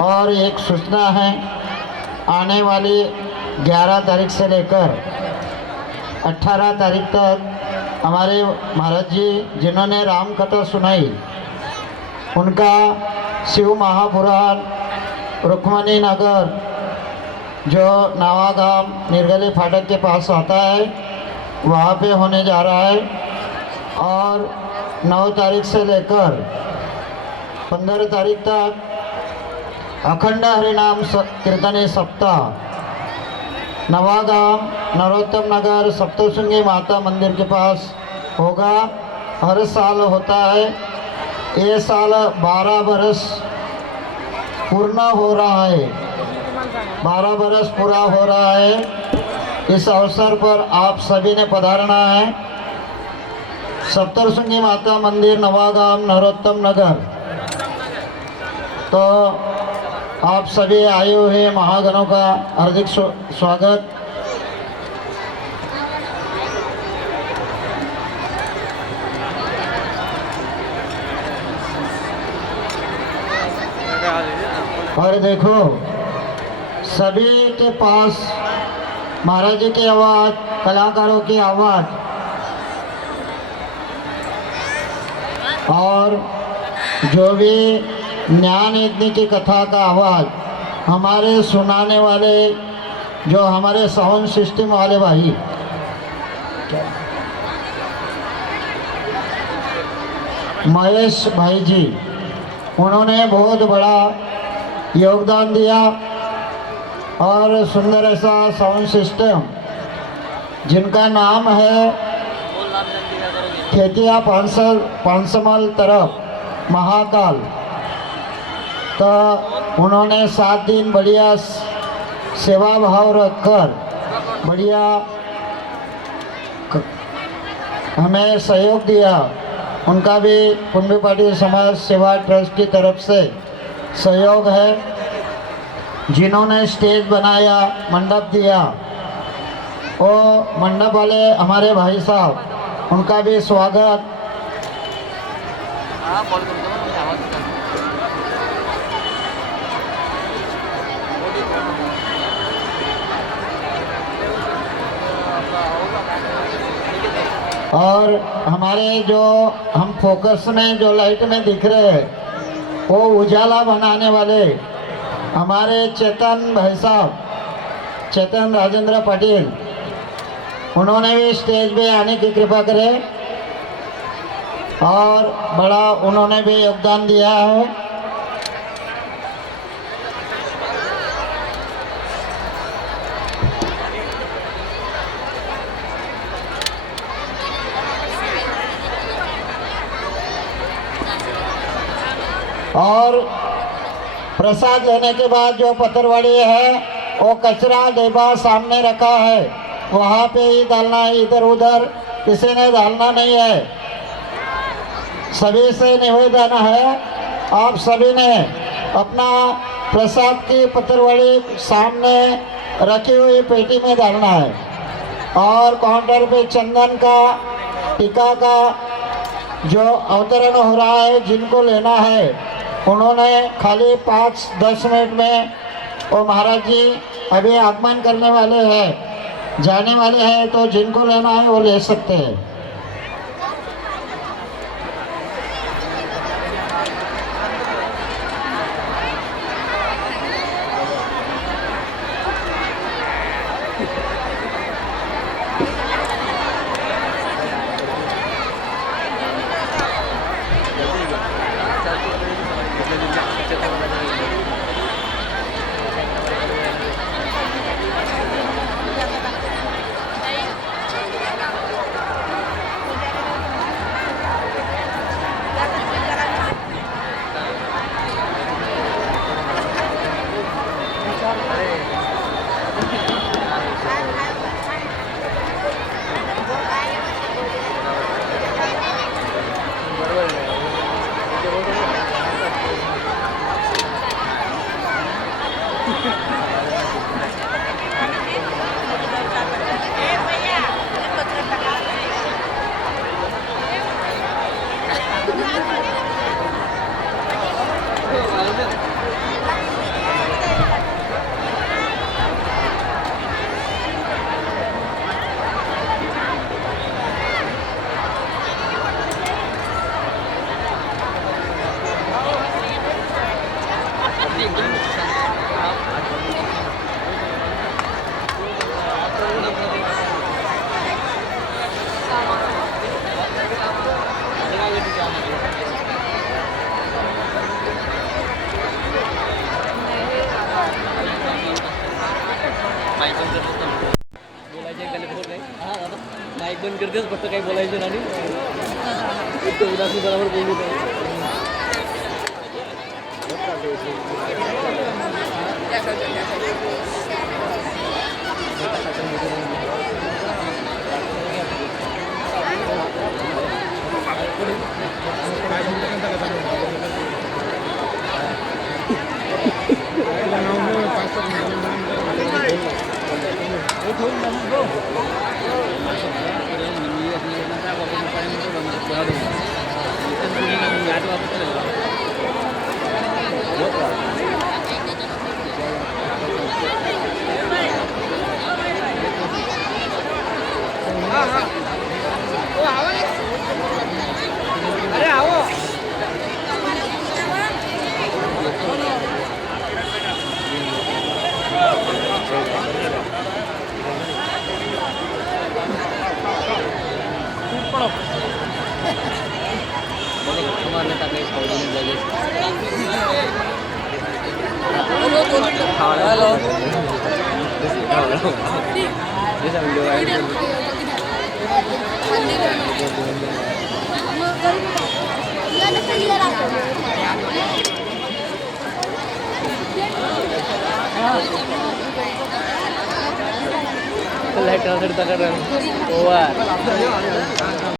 और एक सूचना है, आने वाली 11 तारीख से लेकर 18 तारीख तक हमारे महाराज जी जिन्होंने राम कथा सुनाई उनका शिव महापुराण रुक्मणी नगर जो नवागाम निर्गली फाटक के पास आता है वहाँ पे होने जा रहा है। और 9 तारीख से लेकर 15 तारीख तक अखंड हरिनाम कीर्तन सप्ताह नवागाम नरोत्तम नगर सप्तशृंगी माता मंदिर के पास होगा। हर साल होता है। ये साल 12 बरस पूर्ण हो रहा है। 12 बरस पूरा हो रहा है। इस अवसर पर आप सभी ने पधारना है। सप्तशृंगी माता मंदिर नवागाम नरोत्तम नगर। तो आप सभी आए हुए महागणों का हार्दिक स्वागत। और देखो सभी के पास महाराज जी की आवाज़, कलाकारों की आवाज़ और जो भी ज्ञान यज्ञ की कथा का आवाज़ हमारे सुनाने वाले जो हमारे साउंड सिस्टम वाले भाई, महेश भाई जी, उन्होंने बहुत बड़ा योगदान दिया और सुंदर ऐसा साउंड सिस्टम जिनका नाम है खेतिया पांसमल तरफ महाकाल, तो उन्होंने 7 दिन बढ़िया सेवा भाव रखकर बढ़िया हमें सहयोग दिया। उनका भी कुंभी पाटिल समाज सेवा ट्रस्ट की तरफ से सहयोग है। जिन्होंने स्टेज बनाया, मंडप दिया, वो मंडप वाले हमारे भाई साहब, उनका भी स्वागत। और हमारे जो हम फोकस में जो लाइट में दिख रहे हैं, वो उजाला बनाने वाले हमारे चेतन भाई साहब, चेतन राजेंद्र पाटिल, उन्होंने भी स्टेज पे आने की कृपा करे और बड़ा उन्होंने भी योगदान दिया है। और प्रसाद लेने के बाद जो पतरवाड़ी है, वो कचरा डिब्बा सामने रखा है, वहाँ पे ही डालना है, इधर उधर किसी ने डालना नहीं है। सभी से निवेदन है, आप सभी ने अपना प्रसाद की पतरवाड़ी सामने रखी हुई पेटी में डालना है और काउंटर पे चंदन का टीका का जो अवतरण हो रहा है, जिनको लेना है उन्होंने खाली 5-10 मिनट में, वो महाराज जी अभी आगमन करने वाले हैं, जाने वाले हैं, तो जिनको लेना है वो ले सकते हैं। माईक बंद करतेच फक्त काही बोलायचं नाही, इतकं उदासी बरोबर बोलू तुम्हाला टाकायचं लाईट